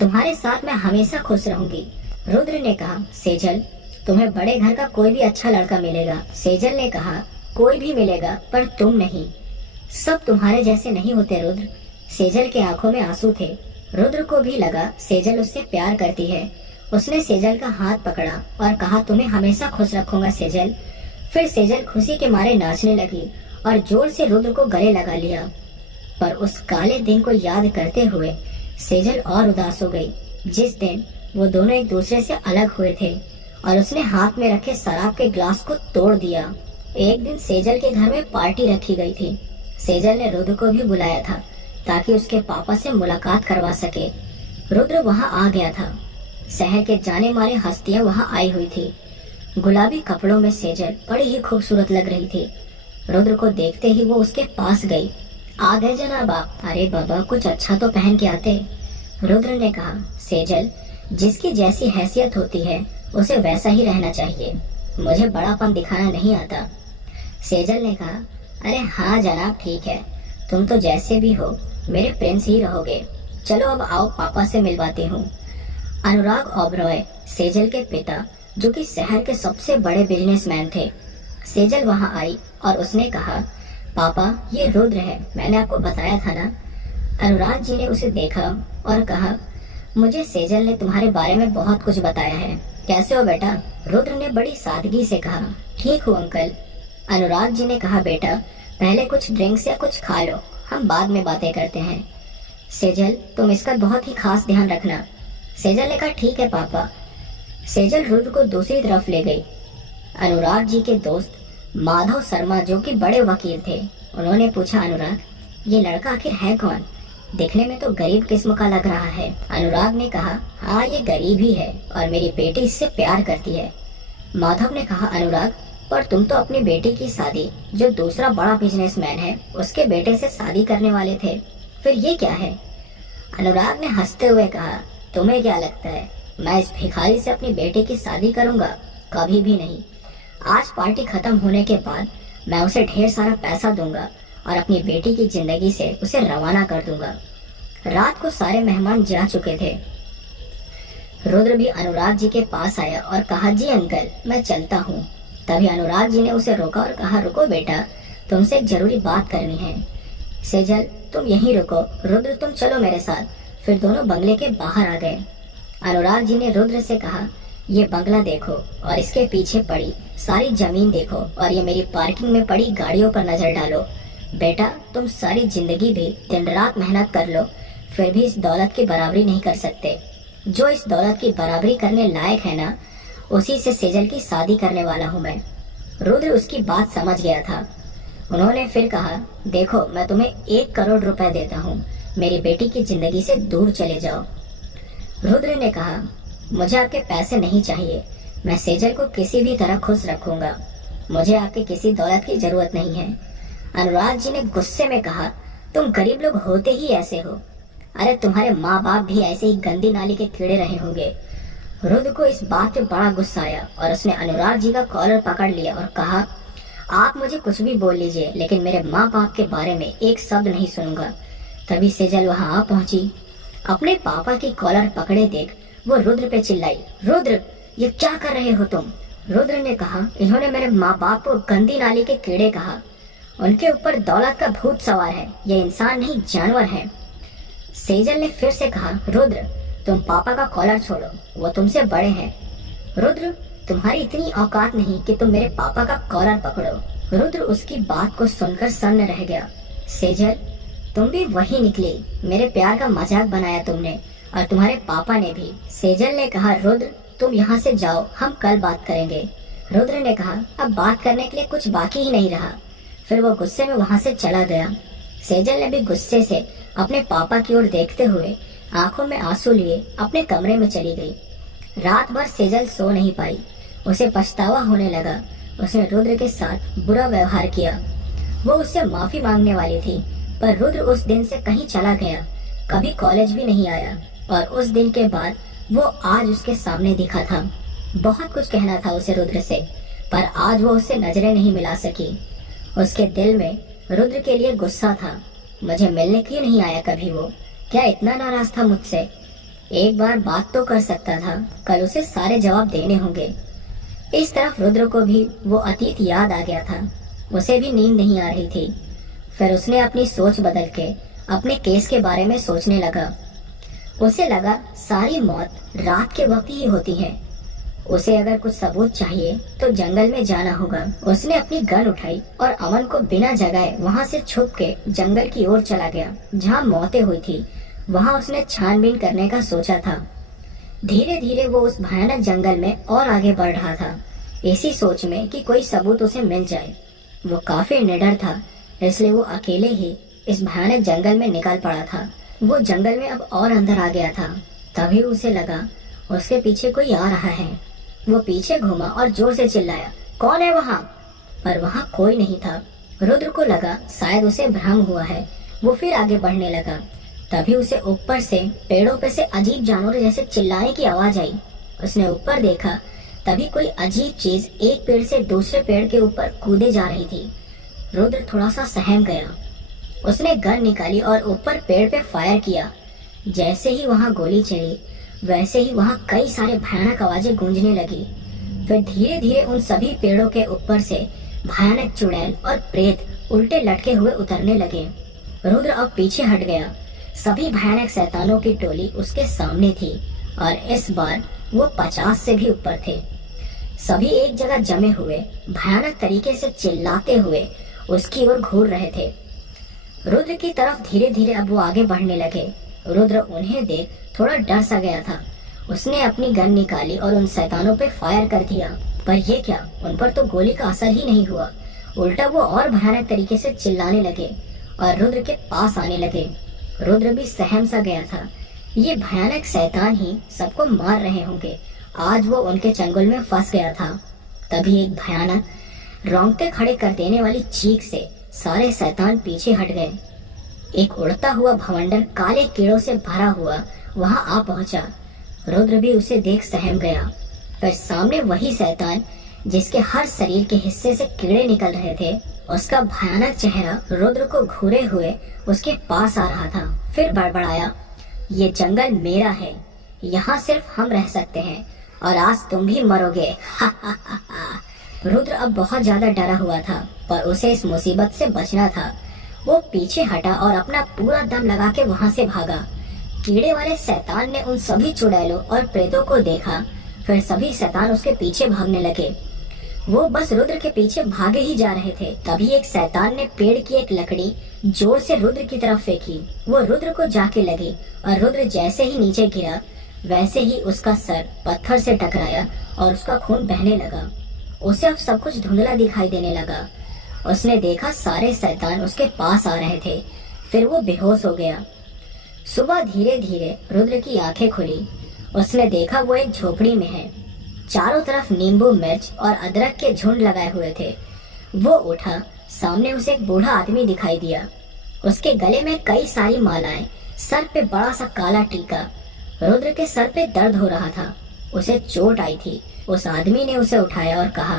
तुम्हारे साथ मैं हमेशा खुश रहूंगी। रुद्र ने कहा, सेजल, तुम्हें बड़े घर का कोई भी अच्छा लड़का मिलेगा। सेजल ने कहा, कोई भी मिलेगा पर तुम नहीं। सब तुम्हारे जैसे नहीं होते रुद्र। सेजल के आंखों में आंसू थे। रुद्र को भी लगा सेजल उससे प्यार करती है। उसने सेजल का हाथ पकड़ा और कहा, तुम्हें हमेशा खुश रखूंगा सेजल। फिर सेजल खुशी के मारे नाचने लगी और जोर से रुद्र को गले लगा लिया। पर उस काले दिन को याद करते हुए सेजल और उदास हो गई, जिस दिन वो दोनों एक दूसरे से अलग हुए थे और उसने हाथ में रखे शराब के ग्लास को तोड़ दिया। एक दिन सेजल के घर में पार्टी रखी गई थी। सेजल ने रुद्र को भी बुलाया था ताकि उसके पापा से मुलाकात करवा सके। रुद्र वहाँ आ गया था। शहर के जाने माने हस्तियां वहाँ आई हुई थी। गुलाबी कपड़ों में सेजल बड़ी ही खूबसूरत लग रही थी। रुद्र को देखते ही वो उसके पास गई। आ गए जनाब आप। अरे बाबा, कुछ अच्छा तो पहन के आते। रुद्र ने कहा, सेजल, जिसकी जैसी हैसियत होती है उसे वैसा ही रहना चाहिए। मुझे बड़ापन दिखाना नहीं आता। सेजल ने कहा, अरे हाँ जनाब, ठीक है, तुम तो जैसे भी हो मेरे प्रिंस ही रहोगे। चलो अब आओ, पापा से मिलवाती हूँ। अनुराग ओबरॉय, सेजल के पिता, जो कि शहर के सबसे बड़े बिजनेसमैन थे। सेजल वहाँ आई और उसने कहा, पापा, ये रुद्र है, मैंने आपको बताया था ना। अनुराग जी ने उसे देखा और कहा, मुझे सेजल ने तुम्हारे बारे में बहुत कुछ बताया है। कैसे हो बेटा? रुद्र ने बड़ी सादगी से कहा, ठीक हूँ अंकल। अनुराग जी ने कहा, बेटा पहले कुछ ड्रिंक्स या कुछ खा लो, हम बाद में बातें करते हैं। सेजल, तुम इसका बहुत ही खास ध्यान रखना। सेजल ने कहा, ठीक है पापा। सेजल रुद्र को दूसरी तरफ ले गई। अनुराग जी के दोस्त माधव शर्मा, जो कि बड़े वकील थे, उन्होंने पूछा, अनुराग, ये लड़का आखिर है कौन? दिखने में तो गरीब किस्म का लग रहा है। अनुराग ने कहा, हाँ ये गरीब ही है और मेरी बेटी इससे प्यार करती है। माधव ने कहा, अनुराग, पर तुम तो अपनी बेटी की शादी, जो दूसरा बड़ा बिजनेसमैन है, उसके बेटे से शादी करने वाले थे, फिर ये क्या है? अनुराग ने हंसते हुए कहा, तुम्हें क्या लगता है मैं इस भिखारी से अपनी बेटी की शादी करूंगा? कभी भी नहीं। आज पार्टी खत्म होने के बाद मैं उसे ढेर सारा पैसा दूंगा और अपनी बेटी की जिंदगी से उसे रवाना कर दूंगा। रात को सारे मेहमान जा चुके थे। रुद्र भी अनुराग जी के पास आया और कहा, जी अंकल, मैं चलता हूँ। तभी अनुराग जी ने उसे रोका और कहा, रुको बेटा, तुमसे एक जरूरी बात करनी है। सेजल, तुम यहीं रुको। रुद्र, तुम चलो मेरे साथ। फिर दोनों बंगले के बाहर आ गए। अनुराग जी ने रुद्र से कहा, ये बंगला देखो और इसके पीछे पड़ी सारी जमीन देखो और ये मेरी पार्किंग में पड़ी गाड़ियों पर नजर डालो। बेटा, तुम सारी जिंदगी भी दिन रात मेहनत कर लो, फिर भी इस दौलत की बराबरी नहीं कर सकते। जो इस दौलत की बराबरी करने लायक है ना, उसी से सेजल की शादी करने वाला हूँ मैं। रुद्र उसकी बात समझ गया था। उन्होंने फिर कहा, देखो, मैं तुम्हें 1 करोड़ रुपए देता हूँ, मेरी बेटी की जिंदगी से दूर चले जाओ। रुद्र ने कहा, मुझे आपके पैसे नहीं चाहिए, मैं सेजल को किसी भी तरह खुश रखूंगा। मुझे आपके किसी दौलत की जरूरत नहीं है। अनुराग जी ने गुस्से में कहा, तुम गरीब लोग होते ही ऐसे हो। अरे तुम्हारे माँ बाप भी ऐसे ही गंदी नाली के कीड़े रहे होंगे। रुद्र को इस बात पे बड़ा गुस्सा आया और उसने अनुराग जी का कॉलर पकड़ लिया और कहा, आप मुझे कुछ भी बोल लीजिए, लेकिन मेरे माँ बाप के बारे में एक शब्द नहीं सुनूंगा। तभी सेजल वहाँ आ पहुंची। अपने पापा की कॉलर पकड़े देख वो रुद्र पे चिल्लाई, रुद्र, ये क्या कर रहे हो तुम? रुद्र ने कहा, इन्होंने मेरे माँ बाप को गंदी नाली के कीड़े कहा। उनके ऊपर दौलत का भूत सवार है, ये इंसान नहीं जानवर है। सेजल ने फिर से कहा, रुद्र, तुम पापा का कॉलर छोड़ो, वो तुमसे बड़े हैं। रुद्र, तुम्हारी इतनी औकात नहीं कि तुम मेरे पापा का कॉलर पकड़ो। रुद्र उसकी बात को सुनकर सन्न रह गया। सेजल, तुम भी वही निकली, मेरे प्यार का मजाक बनाया तुमने और तुम्हारे पापा ने भी। सेजल ने कहा, रुद्र, तुम यहाँ से जाओ, हम कल बात करेंगे। रुद्र ने कहा, अब बात करने के लिए कुछ बाकी ही नहीं रहा। फिर वो गुस्से में वहाँ से चला गया। सेजल ने भी गुस्से से अपने पापा की ओर देखते हुए आंखों में आंसू लिए अपने कमरे में चली गई। रात भर सेजल सो नहीं पाई। उसे पछतावा होने लगा। उसने रुद्र के साथ बुरा व्यवहार किया। वो उससे माफी मांगने वाली थी, पर रुद्र उस दिन से कहीं चला गया, कभी कॉलेज भी नहीं आया और उस दिन के बाद वो आज उसके सामने दिखा था। बहुत कुछ कहना था उसे रुद्र से, पर आज वो उससे नजरें नहीं मिला सकी। उसके दिल में रुद्र के लिए गुस्सा था। मुझे मिलने क्यों नहीं आया कभी वो? क्या इतना नाराज था मुझसे? एक बार बात तो कर सकता था, कल उसे सारे जवाब देने होंगे। इस तरफ रुद्र को भी वो अतीत याद आ गया था। उसे भी नींद नहीं आ रही थी। फिर उसने अपनी सोच बदल के अपने केस के बारे में सोचने लगा। उसे लगा सारी मौत रात के वक्त ही होती है। उसे अगर कुछ सबूत चाहिए तो जंगल में जाना होगा। उसने अपनी गन उठाई और अमन को बिना जगाए वहां से छुप के जंगल की ओर चला गया जहां मौतें हुई थी। वहां उसने छानबीन करने का सोचा था। धीरे धीरे वो उस भयानक जंगल में और आगे बढ़ रहा था, इसी सोच में कि कोई सबूत उसे मिल जाए। वो काफी निडर था, इसलिए वो अकेले ही इस भयानक जंगल में निकल पड़ा था। वो जंगल में अब और अंदर आ गया था। तभी उसे लगा उसके पीछे कोई आ रहा है। वो पीछे घूमा और जोर से चिल्लाया, कौन है वहाँ? पर वहाँ कोई नहीं था। रुद्र को लगा शायद उसे भ्रम हुआ है। वो फिर आगे बढ़ने लगा। तभी उसे ऊपर से पेड़ों पे से अजीब जानवर जैसे चिल्लाने की आवाज आई। उसने ऊपर देखा, तभी कोई अजीब चीज एक पेड़ से दूसरे पेड़ के ऊपर कूदे जा रही थी। रुद्र थोड़ा सा सहम गया। उसने गन निकाली और ऊपर पेड़ पे फायर किया। जैसे ही वहां गोली चली, वैसे ही वहां कई सारे भयानक आवाजें गूंजने लगी। फिर धीरे धीरे उन सभी पेड़ों के ऊपर से भयानक चुड़ैल और प्रेत उल्टे लटके हुए उतरने लगे। रुद्र अब पीछे हट गया। सभी भयानक शैतानों की टोली उसके सामने थी और इस बार वो 50 से भी ऊपर थे। सभी एक जगह जमे हुए भयानक तरीके से चिल्लाते हुए उसकी ओर घूर रहे थे। रुद्र की तरफ धीरे धीरे अब वो आगे बढ़ने लगे। रुद्र उन्हें देख थोड़ा डर सा गया था। उसने अपनी गन निकाली और उन शैतानों पे फायर कर दिया। पर ये क्या, उन पर तो गोली का असर ही नहीं हुआ। उल्टा वो और भयानक तरीके से चिल्लाने लगे और रुद्र के पास आने लगे। रुद्र भी सहम सा गया था। ये भयानक शैतान ही सबको मार रहे होंगे। आज वो उनके चंगुल में फंस गया था। तभी एक भयानक रोंगटे खड़े कर देने वाली चीख से सारे शैतान पीछे हट गए। एक उड़ता हुआ भवंडर काले कीड़ों से भरा हुआ वहां आ पहुंचा। रुद्र भी उसे देख सहम गया। फिर सामने वही शैतान जिसके हर शरीर के हिस्से से कीड़े निकल रहे थे, उसका भयानक चेहरा रुद्र को घूरे हुए उसके पास आ रहा था। फिर बड़बड़ाया, ये जंगल मेरा है, यहाँ सिर्फ हम रह सकते हैं और आज तुम भी मरोगे। रुद्र अब बहुत ज्यादा डरा हुआ था, पर उसे इस मुसीबत से बचना था। वो पीछे हटा और अपना पूरा दम लगा के वहाँ से भागा। कीड़े वाले शैतान ने उन सभी चुड़ैलों और प्रेतों को देखा। फिर सभी शैतान उसके पीछे भागने लगे। वो बस रुद्र के पीछे भागे ही जा रहे थे। तभी एक शैतान ने पेड़ की एक लकड़ी जोर से रुद्र की तरफ फेंकी। वो रुद्र को जाके लगी और रुद्र जैसे ही नीचे गिरा, वैसे ही उसका सर पत्थर से टकराया और उसका खून बहने लगा। उसे अब सब कुछ धुंधला दिखाई देने लगा। उसने देखा सारे शैतान उसके पास आ रहे थे। फिर वो बेहोश हो गया। सुबह धीरे धीरे रुद्र की आंखें खुली। उसने देखा वो एक झोपड़ी में है। चारों तरफ नींबू, मिर्च और अदरक के झुंड लगाए हुए थे। वो उठा, सामने उसे एक बूढ़ा आदमी दिखाई दिया। उसके गले में कई सारी मालाएं, सर पे बड़ा सा काला टीका। रुद्र के सर पे दर्द हो रहा था, उसे चोट आई थी। उस आदमी ने उसे उठाया और कहा,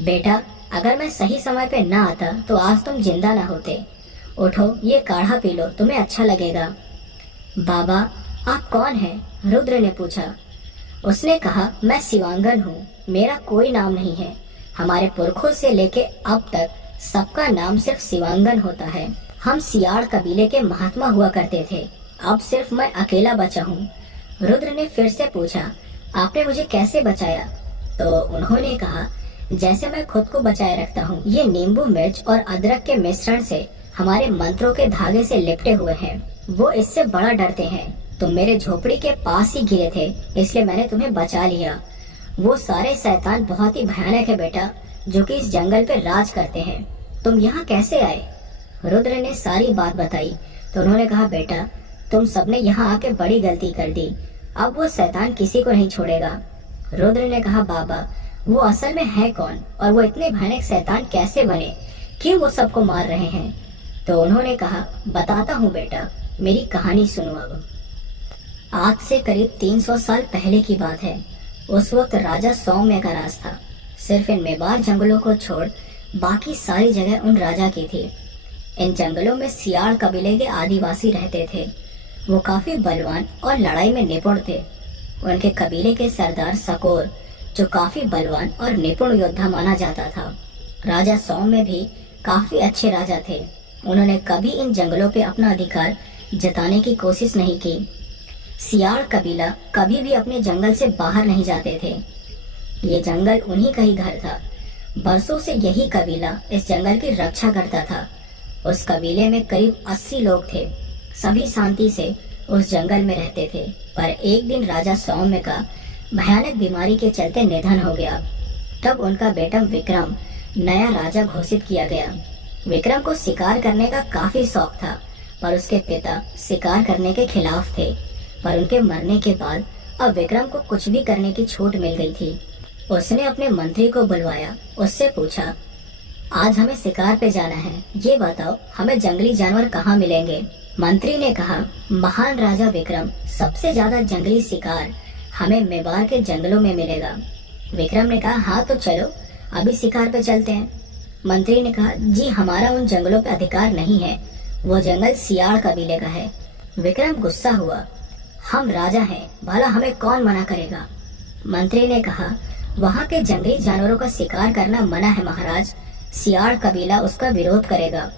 बेटा, अगर मैं सही समय पे ना आता तो आज तुम जिंदा ना होते। उठो, ये काढ़ा पी लो, तुम्हें अच्छा लगेगा। बाबा, आप कौन हैं? रुद्र ने पूछा। उसने कहा, मैं शिवांगन हूँ, मेरा कोई नाम नहीं है। हमारे पुरखों से लेके अब तक सबका नाम सिर्फ शिवांगन होता है। हम सियाड़ कबीले के महात्मा हुआ करते थे, अब सिर्फ मैं अकेला बचा हूँ। रुद्र ने फिर से पूछा, आपने मुझे कैसे बचाया? तो उन्होंने कहा, जैसे मैं खुद को बचाए रखता हूँ। ये नींबू, मिर्च और अदरक के मिश्रण से हमारे मंत्रों के धागे से लिपटे हुए हैं। वो इससे बड़ा डरते हैं। तुम मेरे झोपड़ी के पास ही गिरे थे, इसलिए मैंने तुम्हें बचा लिया। वो सारे शैतान बहुत ही भयानक है बेटा, जो कि इस जंगल पे राज करते हैं। तुम यहाँ कैसे आए? रुद्र ने सारी बात बताई। तो उन्होंने कहा, बेटा, तुम सबने यहाँ आके बड़ी गलती कर दी। अब वो शैतान किसी को नहीं छोड़ेगा। रुद्र ने कहा, बाबा, वो असल में है कौन और वो इतने भयानक शैतान कैसे बने? क्यों वो सबको मार रहे हैं? तो उन्होंने कहा, बताता हूँ बेटा, मेरी कहानी सुनो। अब आज से करीब 300 साल पहले की बात है। उस वक्त राजा सौम्य का राज था। सिर्फ इन मेवाड़ जंगलों को छोड़ बाकी सारी जगह उन राजा की थी। इन जंगलों में सियाड़ कबीले के आदिवासी रहते थे। वो काफी बलवान और लड़ाई में निपुण थे। उनके कबीले के सरदार सकोर, जो काफी बलवान और निपुण योद्धा माना जाता था, राजा सौम्य भी काफी अच्छे राजा थे। उन्होंने कभी इन जंगलों पे अपना अधिकार जताने की कोशिश नहीं की। सियाड़ कबीला कभी भी अपने जंगल से बाहर नहीं जाते थे। ये जंगल उन्हीं का ही घर था। बरसों से यही कबीला इस जंगल की रक्षा करता था। उस कबीले में करीब 80 लोग थे। सभी शांति से उस जंगल में रहते थे। पर एक दिन राजा सौम्य का भयानक बीमारी के चलते निधन हो गया। तब उनका बेटा विक्रम नया राजा घोषित किया गया। विक्रम को शिकार करने का काफी शौक था, पर उसके पिता शिकार करने के खिलाफ थे। पर उनके मरने के बाद अब विक्रम को कुछ भी करने की छूट मिल गई थी। उसने अपने मंत्री को बुलवाया। उससे पूछा, आज हमें शिकार पे जाना है, ये बताओ हमें जंगली जानवर कहाँ मिलेंगे। मंत्री ने कहा, महान राजा विक्रम, सबसे ज्यादा जंगली शिकार हमें मेवाड़ के जंगलों में मिलेगा। विक्रम ने कहा, हाँ तो चलो अभी शिकार पे चलते हैं। मंत्री ने कहा, जी हमारा उन जंगलों पे अधिकार नहीं है, वो जंगल सियाड़ कबीले का है। विक्रम गुस्सा हुआ, हम राजा हैं, भला हमें कौन मना करेगा। मंत्री ने कहा, वहाँ के जंगली जानवरों का शिकार करना मना है महाराज, सियाड़ कबीला उसका विरोध करेगा।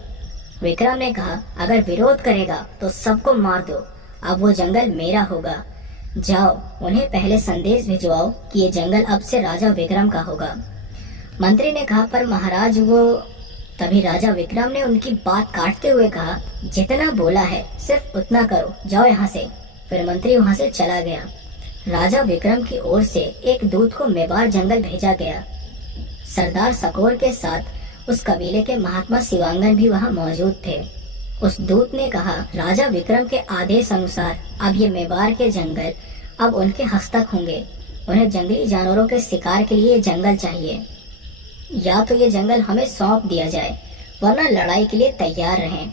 विक्रम ने कहा, अगर विरोध करेगा तो सबको मार दो, अब वो जंगल मेरा होगा। जाओ उन्हें पहले संदेश भिजवाओ कि ये जंगल अब से राजा विक्रम का होगा। मंत्री ने कहा, पर महाराज वो। तभी राजा विक्रम ने उनकी बात काटते हुए कहा, जितना बोला है सिर्फ उतना करो, जाओ यहाँ से। फिर मंत्री वहाँ से चला गया। राजा विक्रम की ओर से एक दूत को मेवाड़ जंगल भेजा गया। सरदार सकोर के साथ उस कबीले के महात्मा शिवांगन भी वहाँ मौजूद थे। उस दूत ने कहा, राजा विक्रम के आदेश अनुसार अब ये मेवाड़ के जंगल अब उनके हस्तक होंगे। उन्हें जंगली जानवरों के शिकार के लिए जंगल चाहिए। या तो ये जंगल हमें सौंप दिया जाए, वरना लड़ाई के लिए तैयार रहें।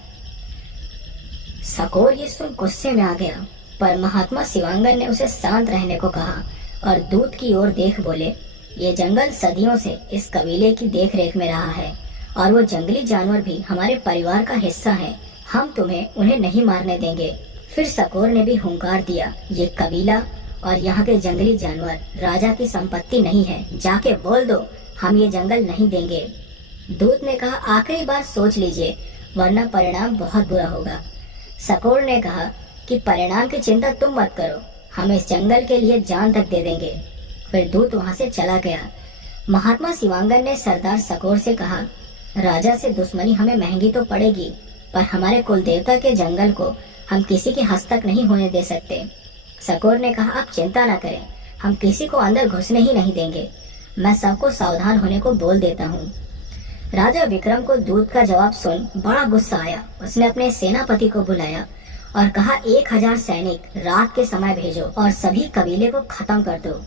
सकोर ये सुन गुस्से में आ गया, पर महात्मा शिवांगन ने उसे शांत रहने को कहा और दूत की ओर देख बोले, ये जंगल सदियों से इस कबीले की देखरेख में रहा है और वो जंगली जानवर भी हमारे परिवार का हिस्सा है। हम तुम्हें उन्हें नहीं मारने देंगे। फिर सकोर ने भी हुंकार दिया, ये कबीला और यहाँ के जंगली जानवर राजा की संपत्ति नहीं है, जाके बोल दो हम ये जंगल नहीं देंगे। दूत ने कहा, आखिरी बार सोच लीजिए, वरना परिणाम बहुत बुरा होगा। सकोर ने कहा कि परिणाम की चिंता तुम मत करो, हम इस जंगल के लिए जान तक दे देंगे। फिर दूत वहाँ से चला गया। महात्मा शिवांगन ने सरदार सकोर से कहा, राजा से दुश्मनी हमें महंगी तो पड़ेगी, पर हमारे कुल देवता के जंगल को हम किसी के हस्तक नहीं होने दे सकते। सकोर ने कहा, आप चिंता न करें, हम किसी को अंदर घुसने ही नहीं देंगे। मैं सबको सावधान होने को बोल देता हूँ। राजा विक्रम को दूत का जवाब सुन बड़ा गुस्सा आया। उसने अपने सेनापति को बुलाया और कहा, 1000 सैनिक रात के समय भेजो और सभी कबीले को खत्म कर दो।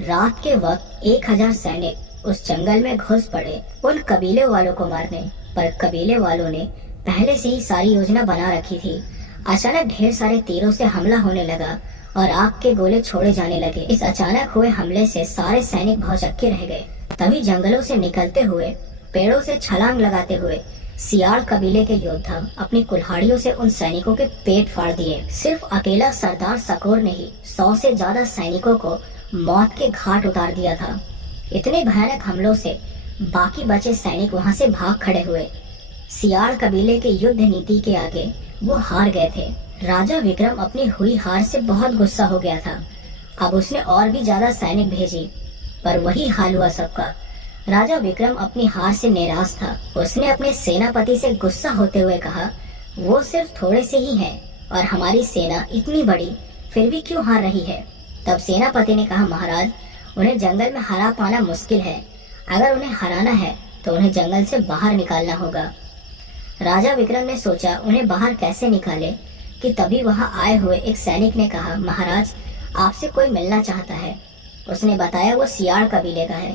रात के वक्त 1000 सैनिक उस जंगल में घुस पड़े उन कबीले वालों को मारने, पर कबीले वालों ने पहले से ही सारी योजना बना रखी थी। अचानक ढेर सारे तीरों से हमला होने लगा और आग के गोले छोड़े जाने लगे। इस अचानक हुए हमले से सारे सैनिक भौचक्के रह गए। तभी जंगलों से निकलते हुए, पेड़ों से छलांग लगाते हुए सियाड़ कबीले के योद्धा अपनी कुल्हाड़ियों से उन सैनिकों के पेट फाड़ दिए। सिर्फ अकेला सरदार सकोर ने ही 100 से ज्यादा सैनिकों को मौत के घाट उतार दिया था। इतने भयानक हमलों से बाकी बचे सैनिक वहां से भाग खड़े हुए। सियाड़ कबीले के युद्ध नीति के आगे वो हार गए थे। राजा विक्रम अपनी हुई हार से बहुत गुस्सा हो गया था। अब उसने और भी ज्यादा सैनिक भेजी, पर वही हाल हुआ सबका। राजा विक्रम अपनी हार से निराश था। उसने अपने सेनापति से गुस्सा होते हुए कहा, वो सिर्फ थोड़े से ही हैं और हमारी सेना इतनी बड़ी फिर भी क्यों हार रही है। तब सेनापति ने कहा, महाराज उन्हें जंगल में हरा पाना मुश्किल है। अगर उन्हें हराना है तो उन्हें जंगल से बाहर निकालना होगा। राजा विक्रम ने सोचा उन्हें बाहर कैसे निकाले कि तभी वहां आए हुए एक सैनिक ने कहा, महाराज आपसे कोई मिलना चाहता है। उसने बताया वो सियाड़ कबीले का है।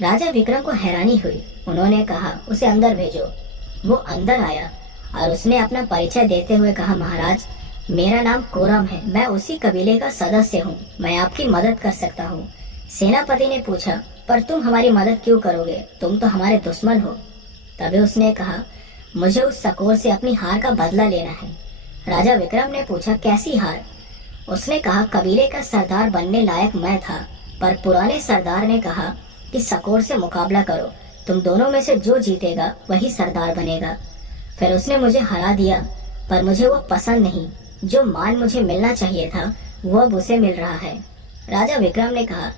राजा विक्रम को हैरानी हुई। उन्होंने कहा, उसे अंदर भेजो। वो अंदर आया और उसने अपना परिचय देते हुए कहा, महाराज मेरा नाम कोरम है, मैं उसी कबीले का सदस्य हूँ, मैं आपकी मदद कर सकता हूँ। सेनापति ने पूछा, पर तुम हमारी मदद क्यों करोगे, तुम तो हमारे दुश्मन हो। तभी उसने कहा, मुझे उस सकोर से अपनी हार का बदला लेना है। राजा विक्रम ने पूछा, कैसी हार? उसने कहा, कबीले का सरदार बनने लायक मैं था, पर पुराने सरदार ने कहा कि सकोर से मुकाबला करो, तुम दोनों में से जो जीतेगा वही सरदार बनेगा। फिर उसने मुझे हरा दिया, पर मुझे वो पसंद नहीं। जो मान मुझे मिलना चाहिए था वो अब उसे मिल रहा है। राजा विक्रम ने कहा,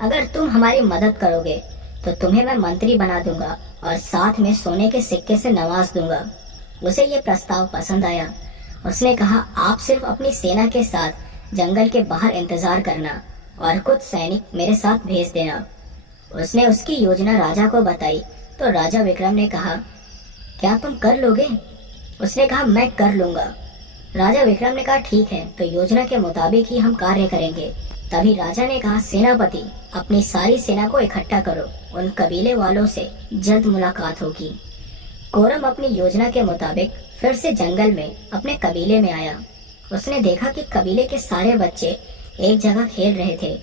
अगर तुम हमारी मदद करोगे तो तुम्हें मैं मंत्री बना दूंगा और साथ में सोने के सिक्के से नवाज दूंगा। उसे ये प्रस्ताव पसंद आया। उसने कहा, आप सिर्फ अपनी सेना के साथ जंगल के बाहर इंतजार करना और कुछ सैनिक मेरे साथ भेज देना। उसने उसकी योजना राजा को बताई तो राजा विक्रम ने कहा, क्या तुम कर लोगे? उसने कहा, मैं कर लूंगा। राजा विक्रम ने कहा, ठीक है, तो योजना के मुताबिक ही हम कार्य करेंगे। तभी राजा ने कहा, सेनापति, अपनी सारी सेना को इकट्ठा करो, उन कबीले वालों से जल्द मुलाकात होगी। कोरम अपनी योजना के मुताबिक फिर से जंगल में अपने कबीले में आया। उसने देखा कि कबीले के सारे बच्चे एक जगह खेल रहे थे।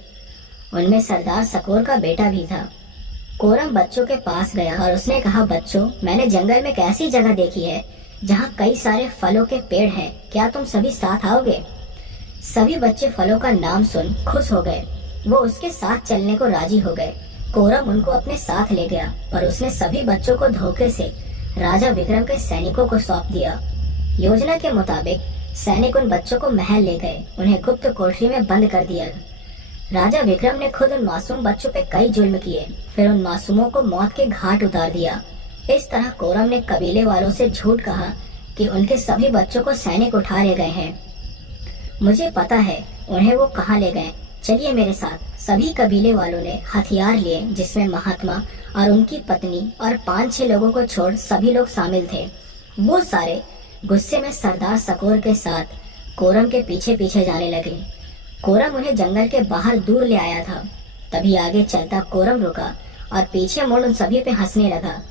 उनमें सरदार सकोर का बेटा भी था। कोरम बच्चों के पास गया और उसने कहा, बच्चों, मैंने जंगल में एक ऐसी जगह देखी है जहाँ कई सारे फलों के पेड़ हैं, क्या तुम सभी साथ आओगे? सभी बच्चे फलों का नाम सुन खुश हो गए। वो उसके साथ चलने को राजी हो गए। कोरम उनको अपने साथ ले गया, पर उसने सभी बच्चों को धोखे से राजा विक्रम के सैनिकों को सौंप दिया। योजना के मुताबिक सैनिक उन बच्चों को महल ले गए, उन्हें गुप्त कोठरी में बंद कर दिया। राजा विक्रम ने खुद उन मासूम बच्चों पे कई जुल्म किए, फिर उन मासूमों को मौत के घाट उतार दिया। इस तरह कोरम ने कबीले वालों से झूठ कहा कि उनके सभी बच्चों को सैनिक उठा ले गए हैं। मुझे पता है उन्हें वो कहाँ ले गए, चलिए मेरे साथ। सभी कबीले वालों ने हथियार लिए, जिसमें महात्मा और उनकी पत्नी और 5-6 लोगों को छोड़ सभी लोग शामिल थे। वो सारे गुस्से में सरदार सकोर के साथ कोरम के पीछे पीछे जाने लगे। कोरम उन्हें जंगल के बाहर दूर ले आया था। तभी आगे चलता कोरम रुका और पीछे मुड़ उन सभी पे हंसने लगा।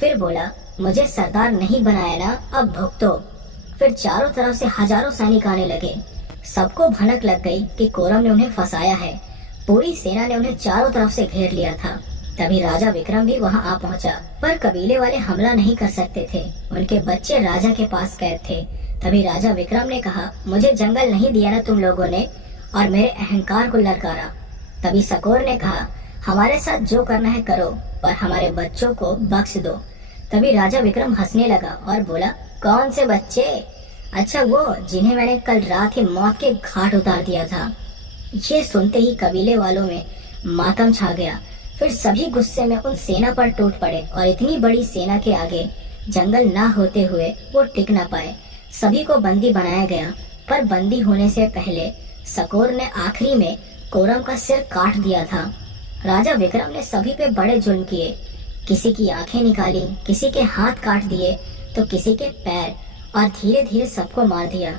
फिर बोला, मुझे सरदार नहीं बनाया ना, अब भुगतो। फिर चारों तरफ से हजारों सैनिक आने लगे। सबको भनक लग गई कि कोरम ने उन्हें फंसाया है। पूरी सेना ने उन्हें चारों तरफ से घेर लिया था। तभी राजा विक्रम भी वहां आ पहुंचा, पर कबीले वाले हमला नहीं कर सकते थे। उनके बच्चे राजा के पास कैद थे। तभी राजा विक्रम ने कहा, मुझे जंगल नहीं दिया ना तुम लोगों ने, और मेरे अहंकार को ललकारा। तभी सकोर ने कहा, हमारे साथ जो करना है करो, पर हमारे बच्चों को बख्श दो। तभी राजा विक्रम हंसने लगा और बोला, कौन से बच्चे? अच्छा, वो जिन्हें मैंने कल रात ही मौत के घाट उतार दिया था। ये सुनते ही कबीले वालों में मातम छा गया। फिर सभी गुस्से में उन सेना पर टूट पड़े और इतनी बड़ी सेना के आगे जंगल ना होते हुए वो टिक ना पाए। सभी को बंदी बनाया गया, पर बंदी होने से पहले सकोर ने आखिरी में कोरम का सिर काट दिया था। राजा विक्रम ने सभी पे बड़े जुल्म किए। किसी की आंखें निकाली, किसी के हाथ काट दिए तो किसी के पैर, और धीरे धीरे सबको मार दिया।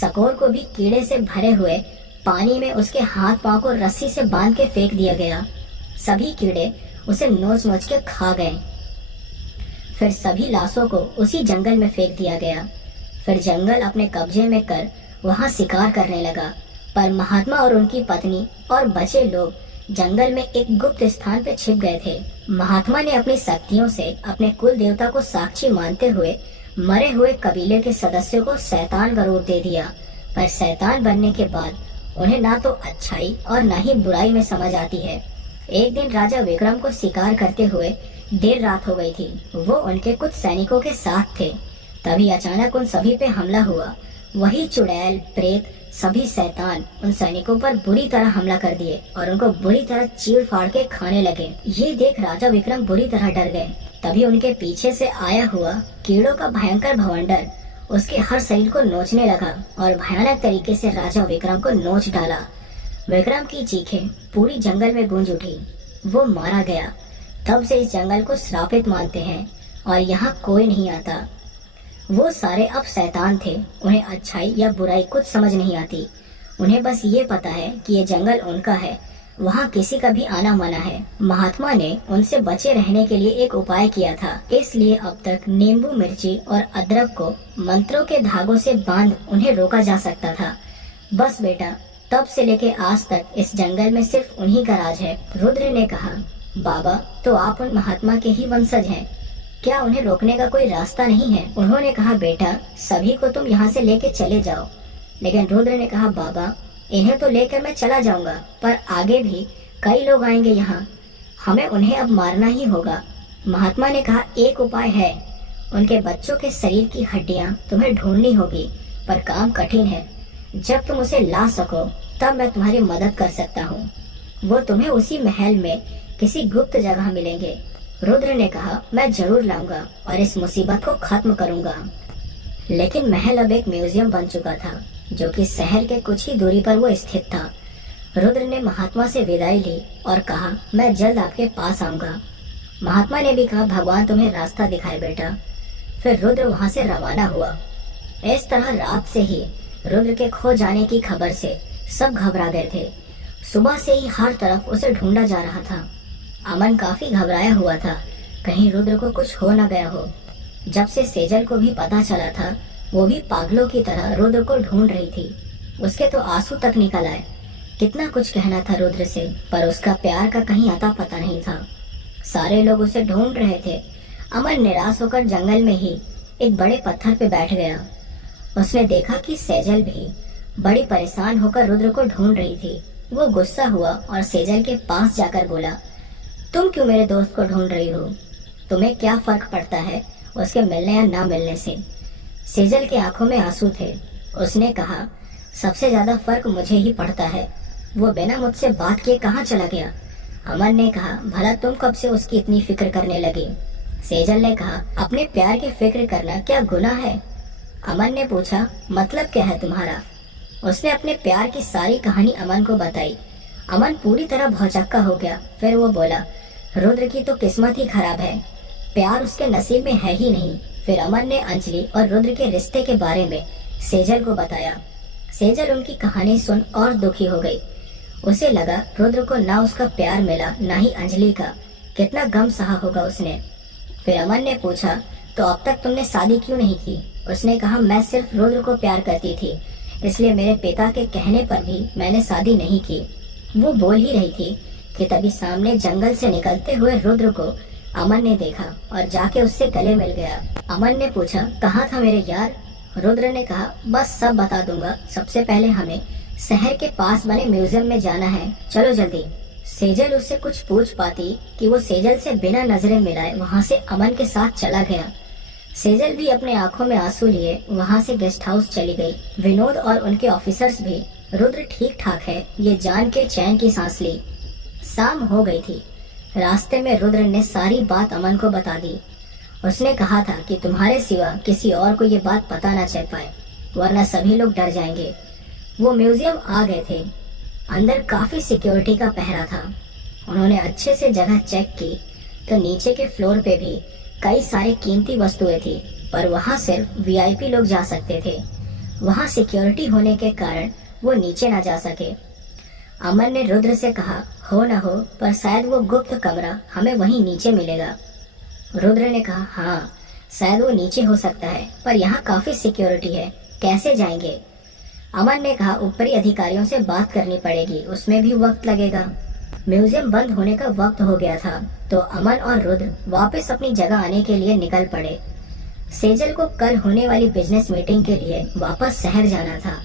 सकोर को भी कीड़े से भरे हुए पानी में उसके हाथ पांव को रस्सी से बांध के फेंक दिया गया। सभी कीड़े उसे नोच नोच के खा गए। फिर सभी लाशों को उसी जंगल में फेंक दिया गया। फिर जंगल अपने कब्जे में कर वहां शिकार करने लगा, पर महात्मा और उनकी पत्नी और बचे लोग जंगल में एक गुप्त स्थान पे छिप गए थे। महात्मा ने अपनी शक्तियों से अपने कुल देवता को साक्षी मानते हुए मरे हुए कबीले के सदस्यों को शैतान का रूप दे दिया, पर शैतान बनने के बाद उन्हें ना तो अच्छाई और ना ही बुराई में समझ आती है। एक दिन राजा विक्रम को शिकार करते हुए देर रात हो गई थी। वो उनके कुछ सैनिकों के साथ थे। तभी अचानक उन सभी पे हमला हुआ। वही चुड़ैल, प्रेत, सभी शैतान उन सैनिकों पर बुरी तरह हमला कर दिए और उनको बुरी तरह चीर फाड़ के खाने लगे। ये देख राजा विक्रम बुरी तरह डर गए। तभी उनके पीछे से आया हुआ कीड़ों का भयंकर भवंडर उसके हर शरीर को नोचने लगा और भयानक तरीके से राजा विक्रम को नोच डाला। विक्रम की चीखें पूरी जंगल में गूंज उठी। वो मारा गया। तब से इस जंगल को श्रापित मानते हैं और यहाँ कोई नहीं आता। वो सारे अब शैतान थे। उन्हें अच्छाई या बुराई कुछ समझ नहीं आती। उन्हें बस ये पता है कि ये जंगल उनका है, वहाँ किसी का भी आना मना है। महात्मा ने उनसे बचे रहने के लिए एक उपाय किया था, इसलिए अब तक नींबू, मिर्ची और अदरक को मंत्रों के धागों से बांध उन्हें रोका जा सकता था। बस बेटा, तब से लेके आज तक इस जंगल में सिर्फ उन्हीं का राज है। रुद्र ने कहा, बाबा, तो आप उन महात्मा के ही वंशज हैं, क्या उन्हें रोकने का कोई रास्ता नहीं है? उन्होंने कहा, बेटा सभी को तुम यहाँ से लेके चले जाओ। लेकिन रुद्र ने कहा, बाबा इन्हें तो लेकर मैं चला जाऊंगा, पर आगे भी कई लोग आएंगे यहाँ, हमें उन्हें अब मारना ही होगा। महात्मा ने कहा, एक उपाय है, उनके बच्चों के शरीर की हड्डियां तुम्हें ढूंढनी होगी, पर काम कठिन है। जब तुम उसे ला सको तब मैं तुम्हारी मदद कर सकता हूँ। वो तुम्हें उसी महल में किसी गुप्त जगह मिलेंगे। रुद्र ने कहा, मैं जरूर लाऊंगा और इस मुसीबत को खत्म करूंगा। लेकिन महल अब एक म्यूजियम बन चुका था, जो कि शहर के कुछ ही दूरी पर वो स्थित था। रुद्र ने महात्मा से विदाई ली और कहा, मैं जल्द आपके पास आऊंगा। महात्मा ने भी कहा, भगवान तुम्हें रास्ता दिखाए बेटा। फिर रुद्र वहां से रवाना हुआ। इस तरह रात से ही रुद्र के खो जाने की खबर से सब घबरा गए थे। सुबह से ही हर तरफ उसे ढूंढा जा रहा था। अमन काफी घबराया हुआ था, कहीं रुद्र को कुछ हो न गया हो। जब से सेजल को भी पता चला था, वो भी पागलों की तरह रुद्र को ढूंढ रही थी। उसके तो आंसू तक निकल आए। कितना कुछ कहना था रुद्र से, पर उसका प्यार का कहीं अता पता नहीं था। सारे लोग उसे ढूंढ रहे थे। अमन निराश होकर जंगल में ही एक बड़े पत्थर पे बैठ गया। उसने देखा कि सेजल भी बड़ी परेशान होकर रुद्र को ढूंढ रही थी। वो गुस्सा हुआ और सेजल के पास जाकर बोला, तुम क्यों मेरे दोस्त को ढूंढ रही हो? तुम्हें क्या फर्क पड़ता है उसके मिलने या ना मिलने से? सेजल की आंखों में आंसू थे। उसने कहा, सबसे ज्यादा फर्क मुझे ही पड़ता है। वो बिना मुझसे बात किए कहाँ चला गया? अमन ने कहा, भला तुम कब से उसकी इतनी फिक्र करने लगी? सेजल ने कहा, अपने प्यार की फिक्र करना क्या गुनाह है? अमन ने पूछा, मतलब क्या है तुम्हारा? उसने अपने प्यार की सारी कहानी अमन को बताई। अमन पूरी तरह भौचक्का हो गया। फिर वो बोला, रुद्र की तो किस्मत ही खराब है, प्यार उसके नसीब में है ही नहीं। फिर अमन ने अंजलि और रुद्र के रिश्ते के बारे में सेजल को बताया। सेजल उनकी कहानी सुन और दुखी हो गई। उसे लगा रुद्र को ना उसका प्यार मिला, ना ही अंजलि का। कितना गम सहा होगा उसने। फिर अमन ने पूछा, तो अब तक तुमने शादी क्यों नहीं की? उसने कहा, मैं सिर्फ रुद्र को प्यार करती थी, इसलिए मेरे पिता के कहने पर भी मैंने शादी नहीं की। वो बोल ही रही थी कि तभी सामने जंगल से निकलते हुए रुद्र को अमन ने देखा और जाके उससे गले मिल गया। अमन ने पूछा, कहाँ था मेरे यार? रुद्र ने कहा, बस सब बता दूंगा। सबसे पहले हमें शहर के पास बने म्यूजियम में जाना है, चलो जल्दी। सेजल उससे कुछ पूछ पाती कि वो सेजल से बिना नजरें मिलाए वहाँ से अमन के साथ चला गया। सेजल भी अपने आंखों में आंसू लिए वहाँ से गेस्ट हाउस चली गई। विनोद और उनके ऑफिसर्स भी रुद्र ठीक ठाक है ये जान के चैन की सांस ली। शाम हो गई थी। रास्ते में रुद्र ने सारी बात अमन को बता दी। उसने कहा था कि तुम्हारे सिवा किसी और को ये बात पता ना चल पाए, वरना सभी लोग डर जाएंगे। वो म्यूजियम आ गए थे। अंदर काफी सिक्योरिटी का पहरा था। उन्होंने अच्छे से जगह चेक की तो नीचे के फ्लोर पे भी कई सारे कीमती वस्तुएं थी, पर वहाँ सिर्फ वीआईपी लोग जा सकते थे। वहाँ सिक्योरिटी होने के कारण वो नीचे ना जा सके। अमन ने रुद्र से कहा, हो न हो पर शायद वो गुप्त कमरा हमें वहीं नीचे मिलेगा। रुद्र ने कहा, हाँ शायद वो नीचे हो सकता है, पर यहाँ काफी सिक्योरिटी है, कैसे जाएंगे? अमन ने कहा, ऊपरी अधिकारियों से बात करनी पड़ेगी, उसमें भी वक्त लगेगा। म्यूजियम बंद होने का वक्त हो गया था तो अमन और रुद्र वापस अपनी जगह आने के लिए निकल पड़े। सेजल को कल होने वाली बिजनेस मीटिंग के लिए वापस शहर जाना था।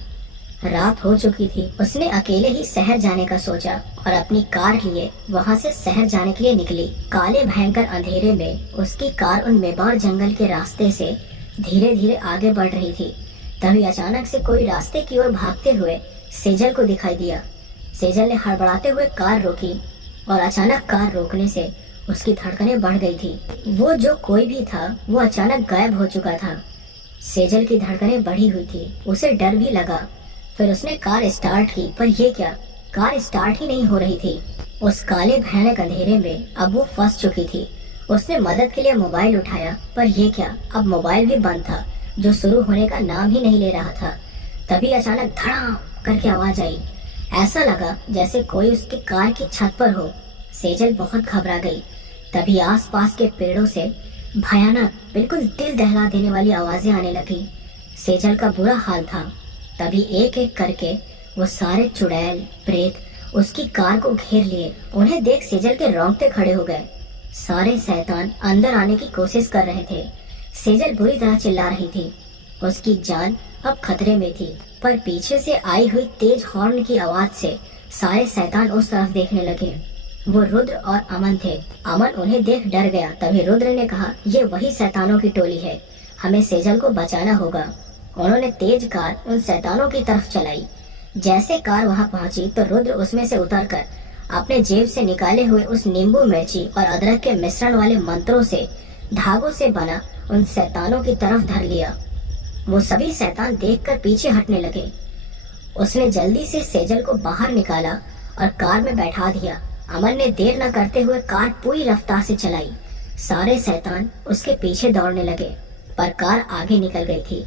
रात हो चुकी थी। उसने अकेले ही शहर जाने का सोचा और अपनी कार लिए वहां से शहर जाने के लिए निकली। काले भयंकर अंधेरे में उसकी कार उन मेवाड़ जंगल के रास्ते से धीरे धीरे आगे बढ़ रही थी। तभी अचानक से कोई रास्ते की ओर भागते हुए सेजल को दिखाई दिया। सेजल ने हड़बड़ाते हुए कार रोकी और अचानक कार रोकने से उसकी धड़कनें बढ़ गई थी। वो जो कोई भी था वो अचानक गायब हो चुका था। सेजल की धड़कनें बढ़ी हुई थी। उसे डर भी लगा। फिर उसने कार स्टार्ट की, पर ये क्या, कार स्टार्ट ही नहीं हो रही थी। उस काले भयानक अंधेरे में अब वो फंस चुकी थी। उसने मदद के लिए मोबाइल उठाया, पर ये क्या, अब मोबाइल भी बंद था, जो शुरू होने का नाम ही नहीं ले रहा था। तभी अचानक धड़ाम करके आवाज आई। ऐसा लगा जैसे कोई उसकी कार की छत पर हो। सेजल बहुत घबरा गई। तभी आसपास के पेड़ों से भयानक, बिल्कुल दिल दहला देने वाली आवाजें आने लगी। सेजल का बुरा हाल था। तभी एक एक करके वो सारे चुड़ैल, प्रेत उसकी कार को घेर लिए। उन्हें देख सेजल के रोंगटे खड़े हो गए। सारे शैतान अंदर आने की कोशिश कर रहे थे। सेजल बुरी तरह चिल्ला रही थी। उसकी जान अब खतरे में थी, पर पीछे से आई हुई तेज हॉर्न की आवाज से सारे शैतान उस तरफ देखने लगे। वो रुद्र और अमन थे। अमन उन्हें देख डर गया। तभी रुद्र ने कहा, ये वही शैतानों की टोली है, हमें सेजल को बचाना होगा। उन्होंने तेज कार उन शैतानों की तरफ चलाई। जैसे कार वहां पहुंची तो रुद्र उसमें से उतरकर अपने जेब से निकाले हुए उस नींबू मिर्ची और अदरक के मिश्रण वाले मंत्रों से धागों से बना उन शैतानों की तरफ धर लिया। वो सभी शैतान देखकर पीछे हटने लगे। उसने जल्दी से सेजल को बाहर निकाला और कार में बैठा दिया। अमन ने देर न करते हुए कार पूरी रफ्तार से चलाई। सारे शैतान उसके पीछे दौड़ने लगे, पर कार आगे निकल गई थी।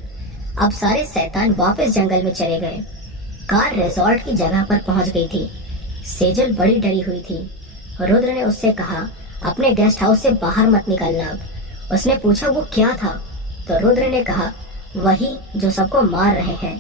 अब सारे शैतान वापस जंगल में चले गए। कार रिजॉर्ट की जगह पर पहुंच गई थी। सेजल बड़ी डरी हुई थी। रुद्र ने उससे कहा, अपने गेस्ट हाउस से बाहर मत निकलना। उसने पूछा, वो क्या था? तो रुद्र ने कहा, वही जो सबको मार रहे हैं।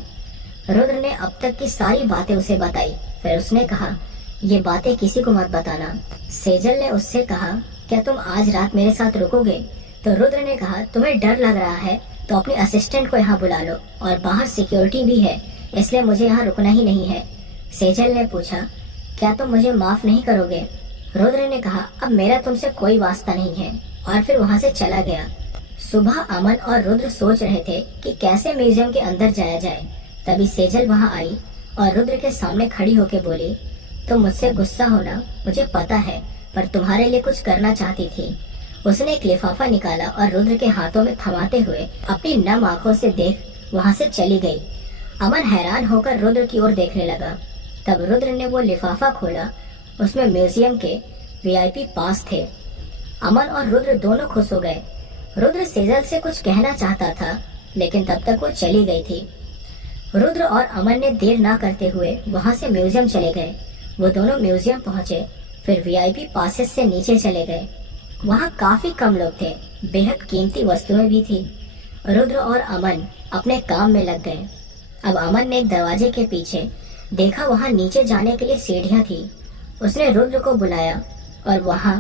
रुद्र ने अब तक की सारी बातें उसे बताई। फिर उसने कहा, ये बातें किसी को मत बताना। सेजल ने उससे कहा, क्या तुम आज रात मेरे साथ रुकोगे? तो रुद्र ने कहा, तुम्हें डर लग रहा है तो अपने असिस्टेंट को यहाँ बुला लो, और बाहर सिक्योरिटी भी है, इसलिए मुझे यहाँ रुकना ही नहीं है। सेजल ने पूछा, क्या तुम मुझे माफ नहीं करोगे? रुद्र ने कहा, अब मेरा तुमसे कोई वास्ता नहीं है, और फिर वहाँ से चला गया। सुबह अमन और रुद्र सोच रहे थे कि कैसे म्यूजियम के अंदर जाया जाए। तभी सेजल वहाँ आई और रुद्र के सामने खड़ी होकर बोली, तुम मुझसे गुस्सा हो ना, मुझे पता है, पर तुम्हारे लिए कुछ करना चाहती थी। उसने एक लिफाफा निकाला और रुद्र के हाथों में थमाते हुए अपनी नम आंखों से देख वहाँ से चली गई। अमन हैरान होकर रुद्र की ओर देखने लगा। तब रुद्र ने वो लिफाफा खोला। उसमें म्यूजियम के वीआईपी पास थे। अमन और रुद्र दोनों खुश हो गए। रुद्र सेजल से कुछ कहना चाहता था, लेकिन तब तक वो चली गई थी। रुद्र और अमन ने देर ना करते हुए वहाँ से म्यूजियम चले गए। वो दोनों म्यूजियम पहुँचे, फिर वीआईपी पासेस से नीचे चले गए। वहाँ काफी कम लोग थे, बेहद कीमती वस्तुएं भी थी। रुद्र और अमन अपने काम में लग गए। अब अमन ने एक दरवाजे के पीछे देखा, वहाँ नीचे जाने के लिए सीढ़ियाँ थी। उसने रुद्र को बुलाया और वहाँ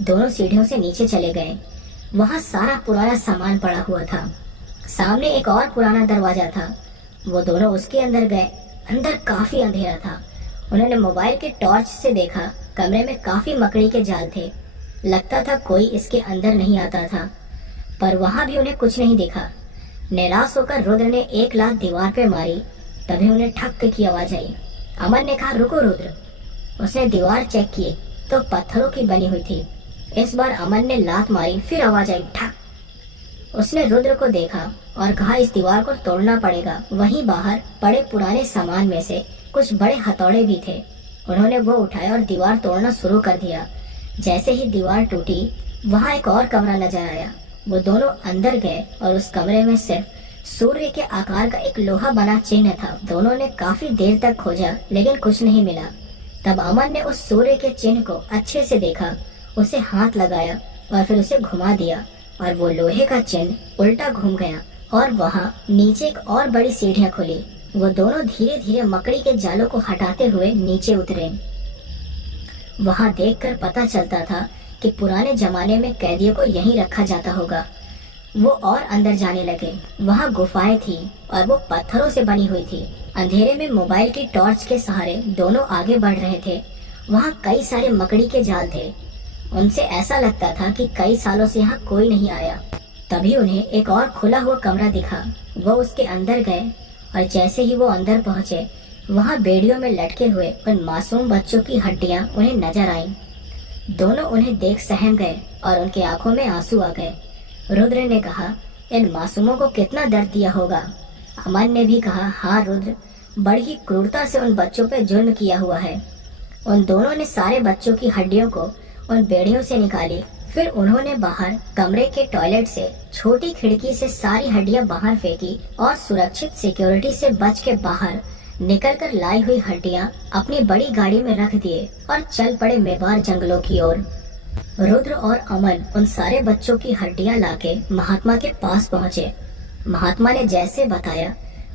दोनों सीढ़ियों से नीचे चले गए। वहाँ सारा पुराना सामान पड़ा हुआ था। सामने एक और पुराना दरवाजा था। वो दोनों उसके अंदर गए। अंदर काफी अंधेरा था। उन्होंने मोबाइल के टॉर्च से देखा, कमरे में काफी मकड़ी के जाल थे। लगता था कोई इसके अंदर नहीं आता था, पर वहाँ भी उन्हें कुछ नहीं दिखा। निराश होकर रुद्र ने एक लात दीवार पे मारी। तभी उन्हें ठक की आवाज आई। अमन ने कहा, रुको रुद्र। उसने दीवार चेक की तो पत्थरों की बनी हुई थी। इस बार अमन ने लात मारी, फिर आवाज आई, ठक। उसने रुद्र को देखा और कहा, इस दीवार को तोड़ना पड़ेगा। वहीं बाहर पड़े पुराने सामान में से कुछ बड़े हथौड़े भी थे। उन्होंने वो उठाया और दीवार तोड़ना शुरू कर दिया। जैसे ही दीवार टूटी, वहाँ एक और कमरा नजर आया। वो दोनों अंदर गए और उस कमरे में सिर्फ सूर्य के आकार का एक लोहा बना चिन्ह था। दोनों ने काफी देर तक खोजा, लेकिन कुछ नहीं मिला। तब अमन ने उस सूर्य के चिन्ह को अच्छे से देखा, उसे हाथ लगाया और फिर उसे घुमा दिया, और वो लोहे का चिन्ह उल्टा घूम गया और वहाँ नीचे एक और बड़ी सीढ़ियाँ खुली। वो दोनों धीरे धीरे मकड़ी के जालों को हटाते हुए नीचे उतरे। वहाँ देखकर पता चलता था कि पुराने जमाने में कैदियों को यहीं रखा जाता होगा। वो और अंदर जाने लगे। वहाँ गुफाएं थी और वो पत्थरों से बनी हुई थी। अंधेरे में मोबाइल की टॉर्च के सहारे दोनों आगे बढ़ रहे थे। वहाँ कई सारे मकड़ी के जाल थे। उनसे ऐसा लगता था कि कई सालों से यहाँ कोई नहीं आया। तभी उन्हें एक और खुला हुआ कमरा दिखा। वो उसके अंदर गए और जैसे ही वो अंदर पहुंचे, वहाँ बेड़ियों में लटके हुए उन मासूम बच्चों की हड्डियां उन्हें नजर आईं। दोनों उन्हें देख सहम गए और उनकी आंखों में आंसू आ गए। रुद्र ने कहा, इन मासूमों को कितना दर्द दिया होगा। अमन ने भी कहा, हाँ रुद्र, बड़ी ही क्रूरता से उन बच्चों पर जुल्म किया हुआ है। उन दोनों ने सारे बच्चों की हड्डियों को उन बेड़ियों से निकाली। फिर उन्होंने बाहर कमरे के टॉयलेट से छोटी खिड़की से सारी हड्डियां बाहर फेंकी और सुरक्षित सिक्योरिटी से बच के बाहर निकलकर लाई हुई हड्डियां अपनी बड़ी गाड़ी में रख दिए और चल पड़े मेवाड़ जंगलों की ओर। रुद्र और अमन उन सारे बच्चों की हड्डियां लाके महात्मा के पास पहुंचे। महात्मा ने जैसे बताया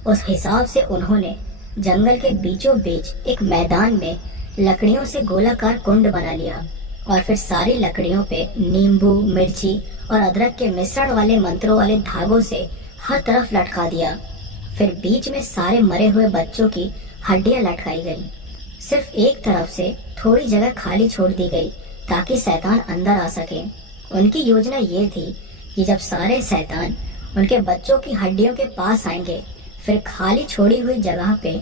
उस हिसाब से उन्होंने जंगल के बीचों बीच एक मैदान में लकड़ियों से गोलाकार कुंड बना लिया और फिर सारी लकड़ियों पे नींबू, मिर्ची और अदरक के मिश्रण वाले मंत्रों वाले धागों से हर तरफ लटका दिया। फिर बीच में सारे मरे हुए बच्चों की हड्डियां लटकाई गई। सिर्फ एक तरफ से थोड़ी जगह खाली छोड़ दी गई ताकि शैतान अंदर आ सके। उनकी योजना ये थी कि जब सारे शैतान उनके बच्चों की हड्डियों के पास आएंगे, फिर खाली छोड़ी हुई जगह पे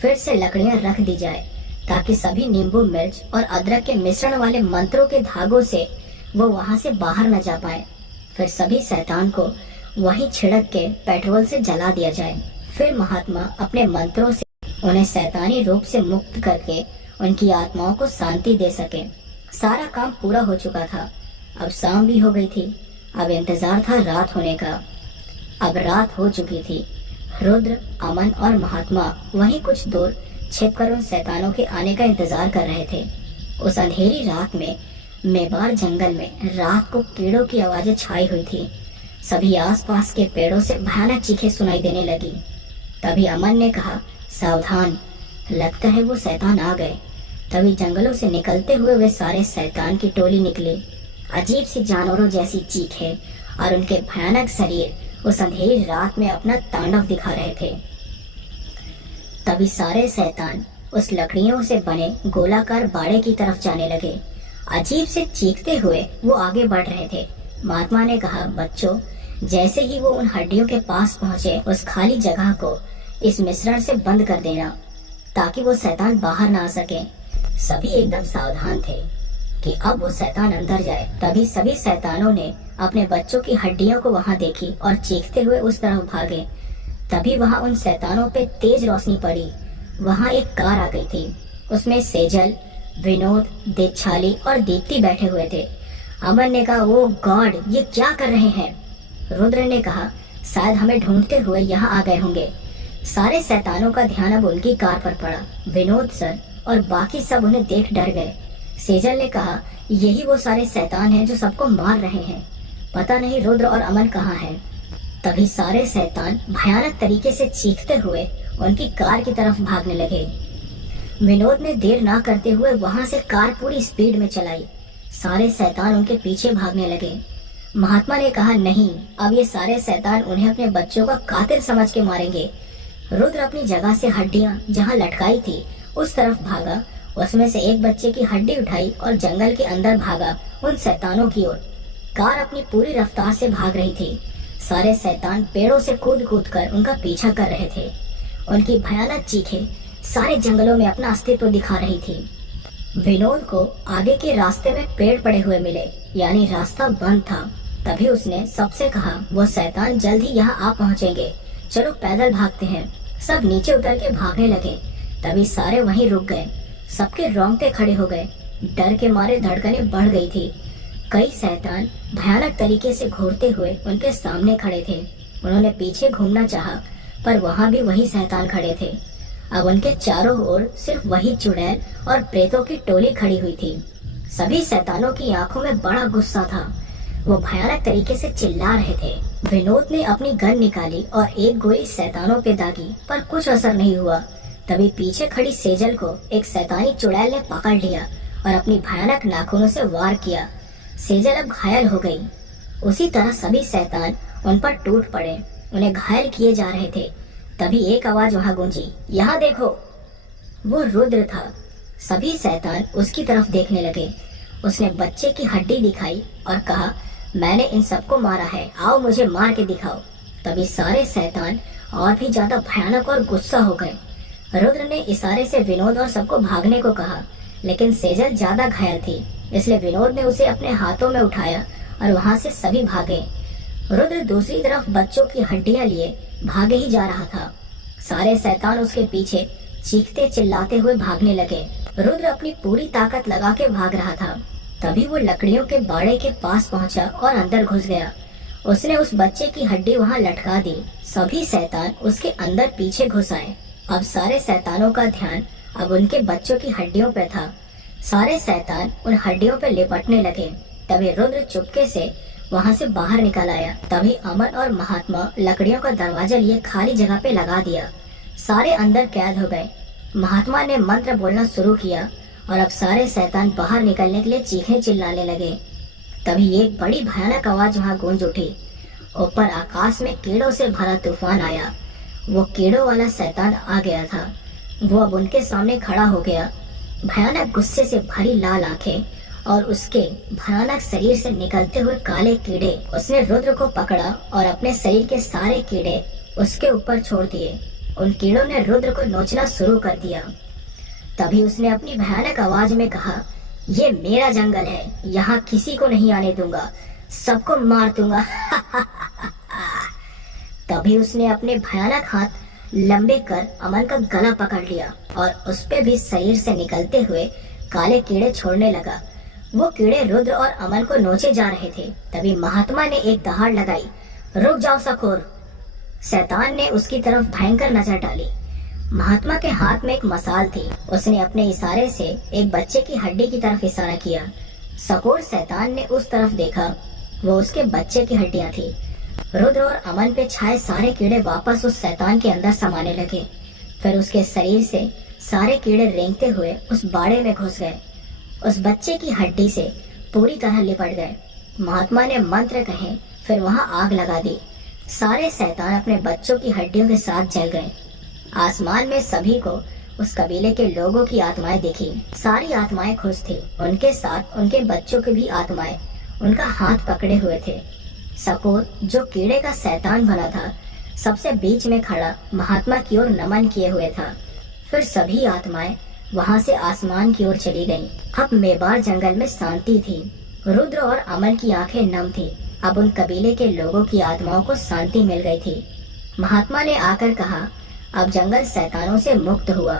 फिर से लकड़ियां रख दी जाए ताकि सभी नींबू, मिर्च और अदरक के मिश्रण वाले मंत्रों के धागों से वो वहां से बाहर न जा पाए। फिर सभी शैतान को वहीं छिड़क के पेट्रोल से जला दिया जाए। फिर महात्मा अपने मंत्रों से उन्हें शैतानी रूप से मुक्त करके उनकी आत्माओं को शांति दे सके। सारा काम पूरा हो चुका था। अब शाम भी हो गई थी। अब इंतजार था रात होने का। अब रात हो चुकी थी। रुद्र, अमन और महात्मा वहीं कुछ दूर छिपकर उन शैतानों के आने का इंतजार कर रहे थे। उस अंधेरी रात में मेवाड़ जंगल में रात को कीड़ों की आवाजें छाई हुई थी। सभी आसपास के पेड़ों से भयानक चीखें सुनाई देने लगी। तभी अमन ने कहा, सावधान, लगता है वो शैतान आ गए। तभी जंगलों से निकलते हुए वे सारे शैतान की टोली निकली। अजीब सी जानवरों जैसी चीखें और उनके भयानक शरीर उस अंधेरी रात में अपना तांडव दिखा रहे थे। तभी सारे शैतान उस लकड़ियों से बने गोलाकार बाड़े की तरफ जाने लगे। अजीब से चीखते हुए वो आगे बढ़ रहे थे। महात्मा ने कहा, बच्चों, जैसे ही वो उन हड्डियों के पास पहुंचे, उस खाली जगह को इस मिश्रण से बंद कर देना ताकि वो शैतान बाहर ना आ सके। सभी एकदम सावधान थे कि अब वो शैतान अंदर जाए। तभी सभी शैतानों ने अपने बच्चों की हड्डियों को वहां देखी और चीखते हुए उस तरफ भागे। तभी वहां उन शैतानों पे तेज रोशनी पड़ी। वहां एक कार आ गई थी। उसमें सेजल, विनोद, दीक्षाली और दीप्ति बैठे हुए थे। अमन ने कहा, ओ गॉड, ये क्या कर रहे हैं? रुद्र ने कहा, शायद हमें ढूंढते हुए यहाँ आ गए होंगे। सारे शैतानों का ध्यान अब उनकी कार पर पड़ा। विनोद सर और बाकी सब उन्हें देख डर गए। सेजल ने कहा, यही वो सारे शैतान हैं जो सबको मार रहे हैं। पता नहीं रुद्र और अमन कहाँ हैं। तभी सारे शैतान भयानक तरीके से चीखते हुए उनकी कार की तरफ भागने लगे। विनोद ने देर ना करते हुए वहां से कार पूरी स्पीड में चलाई। सारे शैतान उनके पीछे भागने लगे। महात्मा ने कहा, नहीं, अब ये सारे शैतान उन्हें अपने बच्चों का कातिल समझ के मारेंगे। रुद्र अपनी जगह से हड्डियां जहां लटकाई थी उस तरफ भागा। उसमें से एक बच्चे की हड्डी उठाई और जंगल के अंदर भागा उन शैतानों की ओर। कार अपनी पूरी रफ्तार से भाग रही थी। सारे शैतान पेड़ों से कूद कूद कर उनका पीछा कर रहे थे। उनकी भयानक चीखें सारे जंगलों में अपना अस्तित्व दिखा रही थी। विनोद को आगे के रास्ते में पेड़ पड़े हुए मिले, यानी रास्ता बंद था। तभी उसने सबसे कहा, वो शैतान जल्द ही यहाँ आ पहुँचेंगे, चलो पैदल भागते हैं। सब नीचे उतर के भागने लगे। तभी सारे वहीं रुक गए। सबके रोंगटे खड़े हो गए। डर के मारे धड़कनें बढ़ गई थी। कई शैतान भयानक तरीके से घूरते हुए उनके सामने खड़े थे। उन्होंने पीछे घूमना चाहा, पर वहाँ भी वही शैतान खड़े थे। अब उनके चारों ओर सिर्फ वही चुड़ैल और प्रेतों की टोली खड़ी हुई थी। सभी शैतानों की आंखों में बड़ा गुस्सा था। वो भयानक तरीके से चिल्ला रहे थे। विनोद ने अपनी गन निकाली और एक गोली शैतानों पे दागी, पर कुछ असर नहीं हुआ। तभी पीछे खड़ी सेजल को एक शैतानी चुड़ैल ने पकड़ लिया और अपनी भयानक नाखूनों से वार किया। सेजल अब घायल हो गई। उसी तरह सभी शैतान उन पर टूट पड़े, उन्हें घायल किए जा रहे थे। तभी एक आवाज वहां गूंजी, यहाँ देखो। वो रुद्र था। सभी शैतान उसकी तरफ देखने लगे। उसने बच्चे की हड्डी दिखाई और कहा, मैंने इन सबको मारा है, आओ मुझे मार के दिखाओ। तभी सारे शैतान और भी ज्यादा भयानक और गुस्सा हो गए। रुद्र ने इशारे से विनोद और सबको भागने को कहा, लेकिन सेजल ज्यादा घायल थी, इसलिए विनोद ने उसे अपने हाथों में उठाया और वहां से सभी भागे। रुद्र दूसरी तरफ बच्चों की हड्डियां लिए भागे ही जा रहा था। सारे शैतान उसके पीछे चीखते चिल्लाते हुए भागने लगे। रुद्र अपनी पूरी ताकत लगा के भाग रहा था। तभी वो लकड़ियों के बाड़े के पास पहुंचा और अंदर घुस गया। उसने उस बच्चे की हड्डी वहां लटका दी। सभी शैतान उसके अंदर पीछे घुस आए। अब सारे शैतानों का ध्यान अब उनके बच्चों की हड्डियों पे था। सारे शैतान उन हड्डियों पे लिपटने लगे। तभी रुद्र चुपके से वहां से बाहर निकल आया। तभी अमन और महात्मा लकड़ियों का दरवाजा लिए खाली जगह पे लगा दिया। सारे अंदर कैद हो गए। महात्मा ने मंत्र बोलना शुरू किया और अब सारे शैतान बाहर निकलने के लिए चीखें चिल्लाने लगे। तभी एक बड़ी भयानक आवाज वहां गूंज उठी। ऊपर आकाश में कीड़ों से भरा तूफान आया। वो कीड़ों वाला शैतान आ गया था। वो अब उनके सामने खड़ा हो गया। भयानक गुस्से से भरी लाल आंखें और उसके भयानक शरीर से निकलते हुए काले कीड़े। उसने रुद्र को पकड़ा और अपने शरीर के सारे कीड़े उसके ऊपर छोड़ दिए। उन कीड़ों ने रुद्र को नोचना शुरू कर दिया। तभी उसने अपनी भयानक आवाज में कहा, ये मेरा जंगल है, यहाँ किसी को नहीं आने दूंगा, सबको मार दूंगा। तभी उसने अपने भयानक हाथ लंबे कर अमन का गला पकड़ लिया और उस पे भी शरीर से निकलते हुए काले कीड़े छोड़ने लगा। वो कीड़े रुद्र और अमन को नोचे जा रहे थे। तभी महात्मा ने एक दहाड़ लगाई, रुक जाओ सकोर। शैतान ने उसकी तरफ भयंकर नजर डाली। महात्मा के हाथ में एक मसाल थी। उसने अपने इशारे से एक बच्चे की हड्डी की तरफ इशारा किया। सकोर शैतान ने उस तरफ देखा, वो उसके बच्चे की हड्डियां थी। रुद्र और अमन पे छाए सारे कीड़े वापस उस शैतान के अंदर समाने लगे। फिर उसके शरीर से सारे कीड़े रेंगते हुए उस बाड़े में घुस गए। उस बच्चे की हड्डी से पूरी तरह लिपट गए। महात्मा ने मंत्र कहे, फिर वहां आग लगा दी। सारे शैतान अपने बच्चों की हड्डियों के साथ जल गए। आसमान में सभी को उस कबीले के लोगों की आत्माएं दिखी। सारी आत्माएं खुश थी। उनके साथ उनके बच्चों की भी आत्माएं उनका हाथ पकड़े हुए थे। सकोर, जो कीड़े का शैतान बना था, सबसे बीच में खड़ा महात्मा की ओर नमन किए हुए था। फिर सभी आत्माएं वहां से आसमान की ओर चली गईं। अब मेवाड़ जंगल में शांति थी। रुद्र और अमन की आंखें नम थी। अब उन कबीले के लोगों की आत्माओं को शांति मिल गई थी। महात्मा ने आकर कहा, अब जंगल शैतानों से मुक्त हुआ।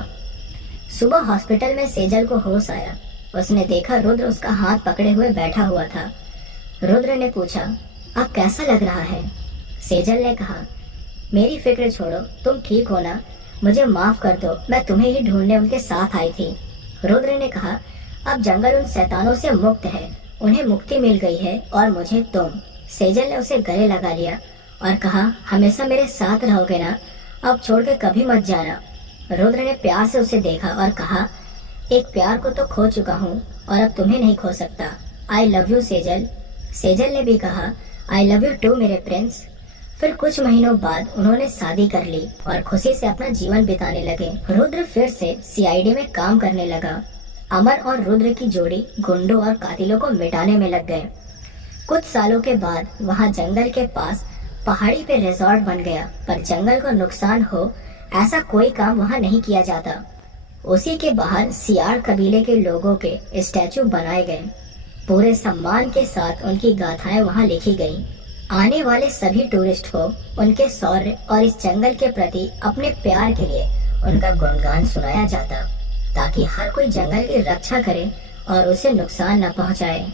सुबह हॉस्पिटल में सेजल को होश आया। उसने देखा रुद्र उसका हाथ पकड़े हुए बैठा हुआ था। रुद्र ने पूछा, अब कैसा लग रहा है? सेजल ने कहा, मेरी फिक्र छोड़ो, तुम ठीक हो ना? मुझे माफ कर दो, मैं तुम्हें ही ढूंढने उनके साथ आई थी। रुद्र ने कहा, अब जंगल उन शैतानों से मुक्त है, उन्हें मुक्ति मिल गई है और मुझे तुम। सेजल ने उसे गले लगा लिया और कहा, हमेशा मेरे साथ रहोगे ना? अब छोड़ के कभी मत जाना। रुद्र ने प्यार से उसे देखा और कहा, एक प्यार को तो खो चुका हूँ और अब तुम्हें नहीं खो सकता। I love you Sejal. Sejal ने भी कहा, आई लव यू टू मेरे प्रिंस। फिर कुछ महीनों बाद उन्होंने शादी कर ली और खुशी से अपना जीवन बिताने लगे। रुद्र फिर से सीआईडी में काम करने लगा। अमर और रुद्र की जोड़ी गुंडों और कातिलों को मिटाने में लग गए। कुछ सालों के बाद वहाँ जंगल के पास पहाड़ी पे रिजॉर्ट बन गया, पर जंगल को नुकसान हो ऐसा कोई काम वहाँ नहीं किया जाता। उसी के बाहर सियाड़ कबीले के लोगों के स्टैचू बनाए गए। पूरे सम्मान के साथ उनकी गाथाएं वहाँ लिखी गईं। आने वाले सभी टूरिस्ट को उनके शौर्य और इस जंगल के प्रति अपने प्यार के लिए उनका गुणगान सुनाया जाता, ताकि हर कोई जंगल की रक्षा करे और उसे नुकसान न पहुंचाए।